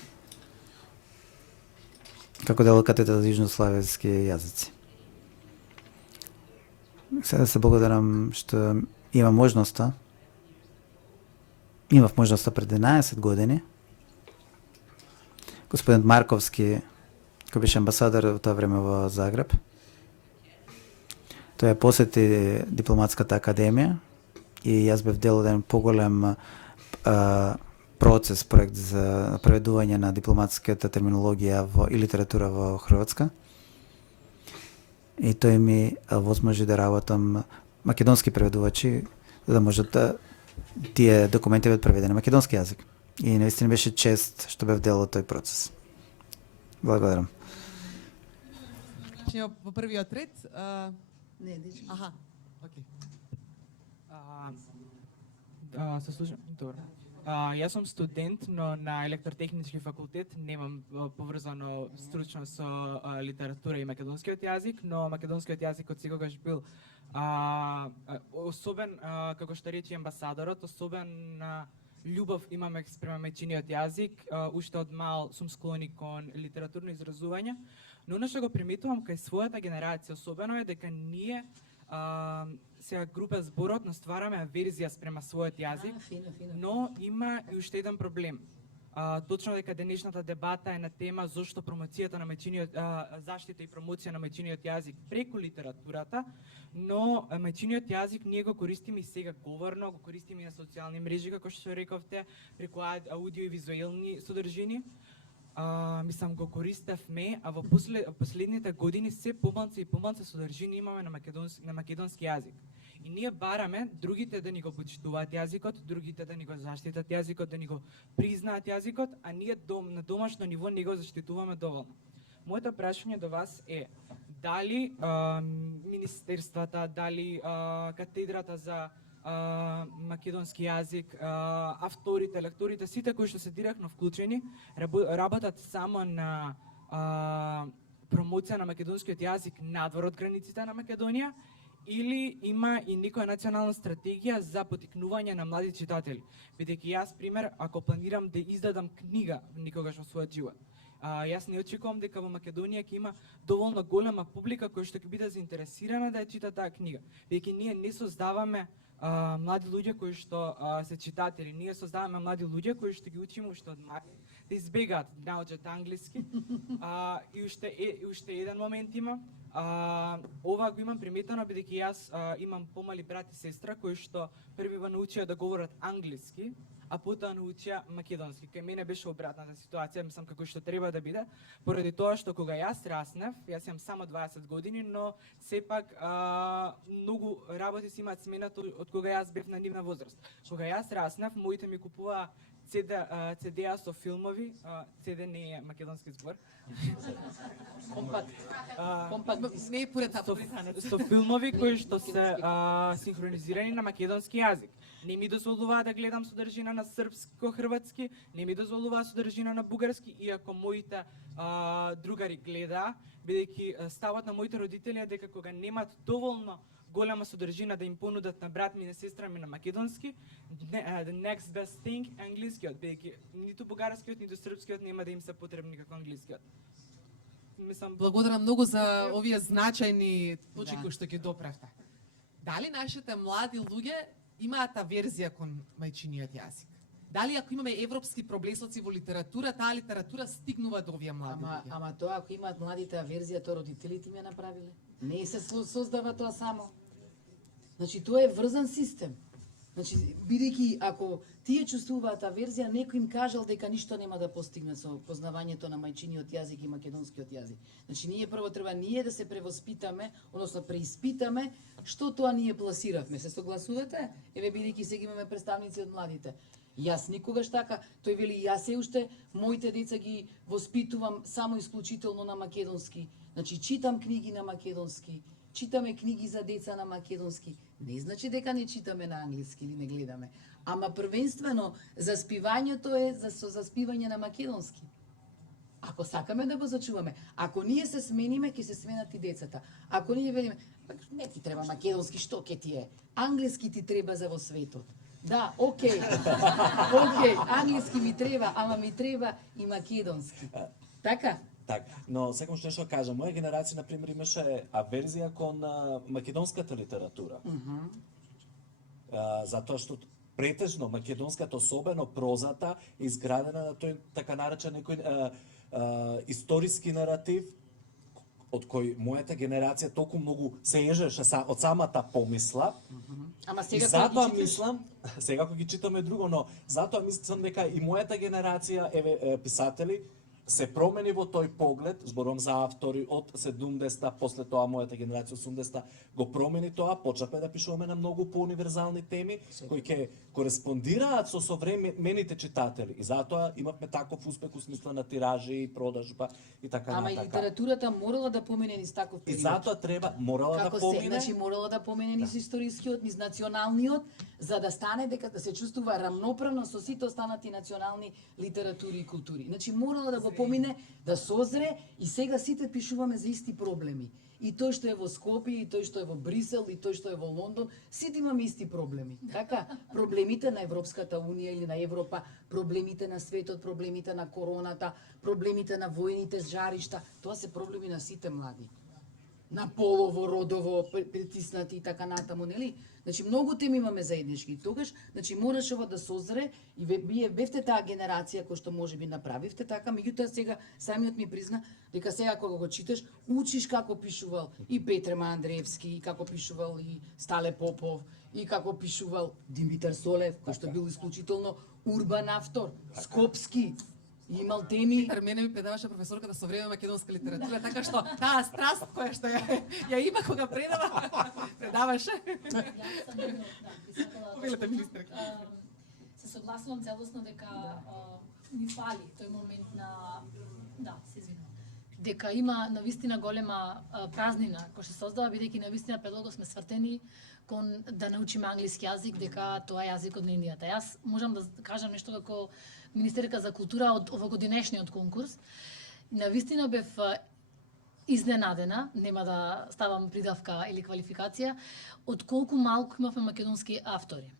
катедра за јужнословенски јазици. Сега се благодарам што имав можноста пред 11 години. Господин Марковски, кој беше амбасадор во тоа време во Загреб, тој ја посети дипломатската академија и јас бев дел од еден поголем процес, проект за преведување на дипломатската терминологија и литература во Хрватска. И тој ми возможи да работам македонски преведувачи, за да можат тие документи бидат преведени на македонски јазик. И наистина беше чест што бев дел од тој процес. Благодарам. Во првиот ред. Не, дече. Аха. Окей. Се слушам? Добро. Јас сум студент, но на електротехнички факултет немам поврзано стручно со литература и македонскиот јазик, но македонскиот јазик од секогаш бил особен, како што рече амбасадорот, особен љубов имаме спрема мајчиниот јазик, уште од мал сум склони кон литературно изразување, но она што го приметувам кај својата генерација особено е дека ние сега група зборот наствараме аверзија спрема својот јазик, но има и уште еден проблем. Точно дека денешната дебата е на тема зошто промоцијата на мајчиниот заштита и промоција на мајчиниот јазик преку литературата, но мајчиниот јазик ние го користиме и сега говорно, го користиме и на социјални мрежи, како што рековте, преку аудио и визуелни содржини. Мислам го користевме, а во последните години се помалку и помалку содржини имаме на македонски јазик. И ние бараме другите да ни го почитуваат јазикот, другите да ни го заштитат јазикот, да ни го признаат јазикот, а ние на домашно ниво не го заштитуваме доволно. Моето прашање до вас е дали министерствата, дали катедрата за македонски јазик, авторите, лекторите, сите кои што се директно вклучени, работат само на промоција на македонскиот јазик надвор од границите на Македонија, или има и некоја национална стратегија за поттикнување на млади читатели? Бидејќи јас, пример, ако планирам да издадам книга никогаш во својот живот, јас не очекувам дека во Македонија ќе има доволно голема публика која што ќе биде заинтересирана да ја чита таа книга. Бидејќи ние не создаваме млади луѓе кои што се читатели, ние создаваме млади луѓе кои што ги учиме уште од мајка да избегаат да научат англиски. И уште еден момент има. Ова го имам приметено бидејќи јас имам помали брат и сестра кои што првива научија да говорат англиски, а потоа научија македонски. Кај мене беше обратната ситуација, мислам како што треба да биде, поради тоа што кога јас раснев, јас имам само 20 години, но сепак многу работи се имаат сменато од кога јас бев на нивна возраст. Кога јас раснев, моите ми купуваа CD-а со филмови, CD не е македонски збор. Компакт не е поред со филмови кои што се синхронизирани на македонски јазик. Не ми дозволуваа да гледам содржина на српско-хрватски, не ми дозволуваа содржина на бугарски, иако моите другари гледаа, бидејќи ставот на моите родители е дека кога немаат доволно голема содржина да им понудат на брат ми и на сестра ми на македонски, the next best thing англискиот, бидејќи ниту бугарскиот, ниту српскиот нема да им се потребни како англискиот. Благодарам многу за овие значајни точки кои што ги доправте. Дали нашите млади луѓе имаат аверзија кон мајчиниот јазик? Дали ако имаме европски проблесоци во литература, таа литература стигнува до овие млади луѓе? Ама тоа ако имаат младите аверзија, тоа родителите им ја направиле. Не се создава тоа само. Значи тоа е врзан систем. Значи бидејќи ако тие чувствуваат аверзија, некој им кажал дека ништо нема да постигне со познавањето на мајчиниот јазик и македонскиот јазик. Значи ние прво треба ние да се превоспитаме, односно преиспитаме што тоа ние пласиравме. Се согласувате? Еве бидејќи сега имаме представници од младите. Јас никогаш така, тој вели јас се уште моите деца ги воспитувам само исклучително на македонски. Значи читам книги на македонски, читаме книги за деца на македонски. Не значи дека не читаме на англиски или не гледаме, ама првенствено заспивањето е со заспивање на македонски. Ако сакаме да го зачуваме, ако ние се смениме, ќе се сменат и децата. Ако ние велиме, не ти треба македонски, што ќе ти е? Англиски ти треба за во светот. Да, окей, англиски ми треба, ама ми треба и македонски. Така? Така, но секам што нешто кажам, моја генерација, например, имаше аверзија кон македонската литература. Затоа што претежно македонската, особено прозата, е изградена на тој така наречен некој историски наратив, од кој мојата генерација толку многу се ежеше од самата помисла. Ама сега затоа мислам, сега кога ги читаме друго, но затоа мислам дека и мојата генерација писатели се промени во тој поглед, зборувам за автори од 70-та, после тоа мојата генерација 80-та го промени тоа, почнавме да пишуваме на многу поуниверзални теми кои ќе кореспондираат со современите читатели. И затоа имавме таков успех у смисла на тиражи, продажба и така натака. Ама и литературата морала да помине низ таков период. И затоа треба морала да помине. Значи морала да помине низ историскиот, низ националниот, за да стане дека да се чувствува рамноправно со сите останати национални литератури и култури. Значи морала да го помине, да созре и сега сите пишуваме за исти проблеми. И тој што е во Скопје, и тој што е во Брисел, и тој што е во Лондон, сите имаме исти проблеми. Така, проблемите на Европската унија или на Европа, проблемите на светот, проблемите на короната, проблемите на војните жаришта, тоа се проблеми на сите млади. На полово, родово, притиснати и така натаму, нели? Значи многу теми имаме заеднички. Тогаш, значи мораше ова да созре и вие бевте таа генерација која што можеби направивте така, меѓутоа сега самиот ми призна дека сега кога го читаш, учиш како пишувал и Петре Андреевски, и како пишувал и Стале Попов, и како пишувал Димитар Солев, кој што бил исклучително урбан автор, скопски. Имал теми. Мене ми предаваше професорката со време македонска литература, така што таа страст која што ја има кога предаваше. Јас сам се согласувам целосно дека ни фали тој момент на се извинувам. Дека има навистина голема празнина која се создава, бидејќи навистина предолго сме свртени кон да научиме англиски јазик, дека тоа е јазикот на Индијата. Јас можам да кажам нешто како министерка за култура од овогодинешниот конкурс. Навистина бев изненадена, нема да ставам придавка или квалификација, од колку малку имавме македонски автори.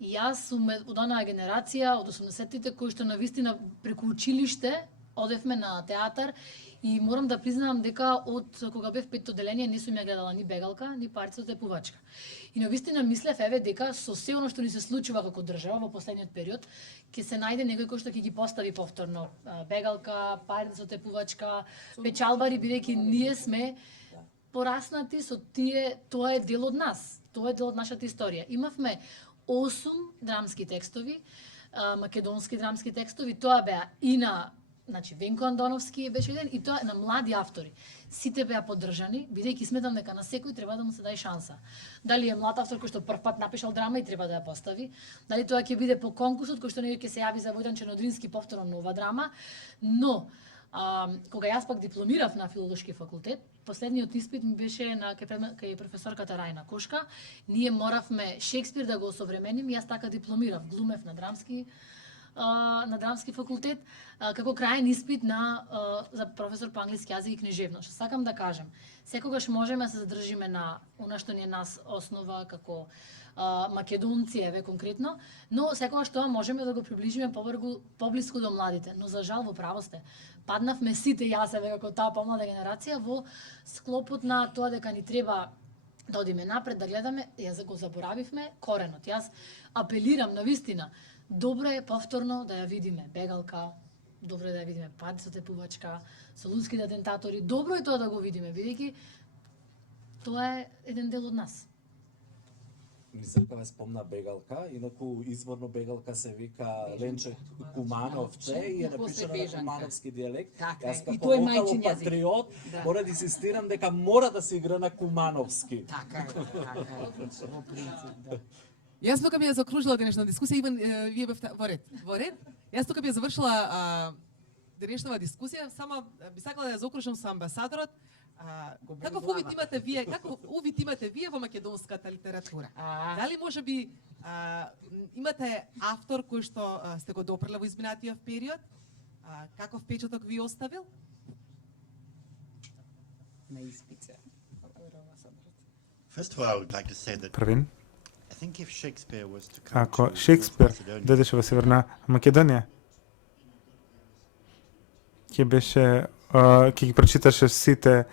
И јас сум од онаа генерација од 80-тите кои што навистина преку училиште одевме на театар и морам да признавам дека од кога бев петто деление не сум ја гледала ни Бегалка, ни Парица Тепувачка. И навистина мислев еве дека со се оно што ни се случува како држава во последниот период ќе се најде некој кој што ќе ги постави повторно Бегалка, Парица Тепувачка, печалбари, бидејќи ние сме пораснати со тие, тоа е дел од нас, тоа е дел од нашата историја. Имавме 8 драмски текстови, македонски драмски текстови, тоа беа и на Венко Андоновски беше еден и тоа на млади автори. Сите беа поддржани, бидејќи сметам дека на секој треба да му се даде шанса. Дали е млад автор кој што прв пат напишал драма и треба да ја постави, дали тоа ќе биде по конкурсот кој што не ќе се јави за Војдан Чернодрински повторно нова драма, но кога јас пак дипломирав на филолошки факултет, последниот испит ми беше кај професорката Рајна Кошка. Ние моравме Шекспир да го осовременим и јас така дипломирав, глумев на драмски факултет, како крајен испит за професор по англиски јазик и книжевност. Што сакам да кажем, секогаш можеме да се задржиме на она што ни е нас основа како македонци, еве конкретно, но секогаш тоа можеме да го приближиме поблиску до младите. Но за жал во право сте. Паднавме сите, јас еве како таа помлада генерација, во склопот на тоа дека ни треба да одиме напред, да гледаме, јас го заборавивме коренот. Јас апелирам на вистина, добро е повторно да ја видиме Бегалка, добро е да ја видиме Парица Тепувачка, Солунските атентатори, добро е тоа да го видиме, бидејќи тоа е еден дел од нас. Министерка ме спомна Бегалка, инаку изворно Бегалка се вика Ленче Кумановче и е напишана на кумановски дијалект. Јас како локално патриот мора да инсистирам дека мора да се игра на кумановски. Така, во принцип, да. Јас тука би ја закружила денешна дискусија, Иван, вие бевте во ред. Јас тука би ја завршила денешната дискусија, само би сакала да ја заокружам со амбасадорот. Каков увид имате вие во македонската литература? Дали можеби имате автор кој што сте го допреле во изминатиот период? Каков печаток ви оставил? На испице. Првин. Ако Шекспир дојдеше во Северна Македонија, ќе ги прочиташе сите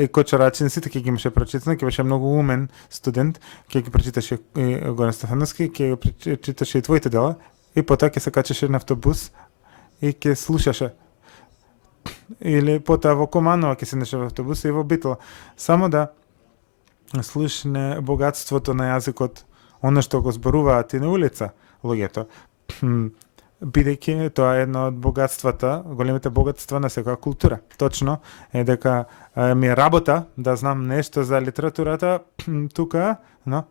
и Кочорачин, сите ќе ги имаше прочитано, ќе беше многу умен студент, ќе ги прочиташе и Горан Стефановски, ќе ги прочиташе и твоите дела, и потоа ќе се качеше на автобус и ќе слушаше. Или потоа во Команова ќе седнеше во автобус и во Битола. Само да слушне богатството на јазикот, оно што го зборуваат и на улица луѓето. Бидејќи тоа е едно од богатствата, големите богатства на секоја култура. Точно е дека ми е работа да знам нешто за литературата тука, но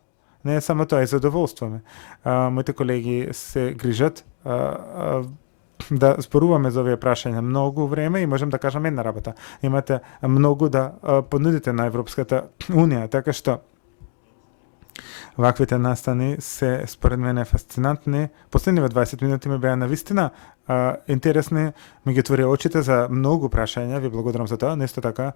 не е само тоа, и задоволство ме. Моите колеги се грижат да зборуваме за овие прашања многу време и можам да кажам една работа. Имате многу да понудите на Европската Унија, така што ваквите настани се според мене фасцинантни. Последниве 20 минути ме беа навистина интересни, ми ги отвори очите за многу прашања, ви благодарам за тоа. Несто така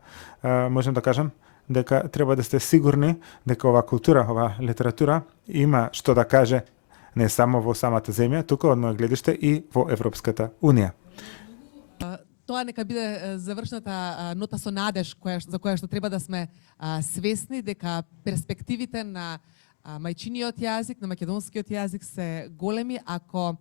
можам да кажам дека треба да сте сигурни дека ова култура, ова литература има што да каже не само во самата земја, тука од моје гледиште и во Европската Унија. Тоа нека биде завршната нота со надеж за која што треба да сме свесни дека перспективите на мајчиниот јазик, на македонскиот јазик се големи ако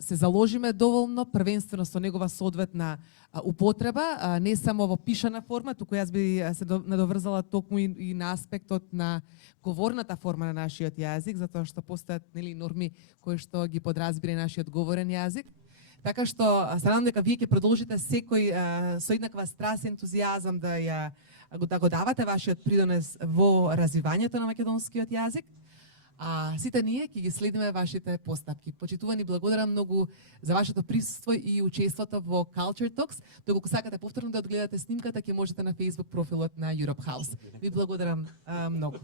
се заложиме доволно, првенствено со негова соодветна употреба, не само во пишана форма, туку јас би се надоврзала токму и на аспектот на говорната форма на нашиот јазик, затоа што постојат норми кои што ги подразбира нашиот говорен јазик. Така што се надам дека вие ќе продолжите секој со еднаква страст и ентузијазам да го давате вашиот придонес во развивањето на македонскиот јазик. Сите ние ќе ги следиме вашите постапки. Почитувани, благодарам многу за вашето присуство и учеството во Culture Talks. Доколку сакате повторно да одгледате снимката, ќе можете на Facebook профилот на Europe House. Ви благодарам многу.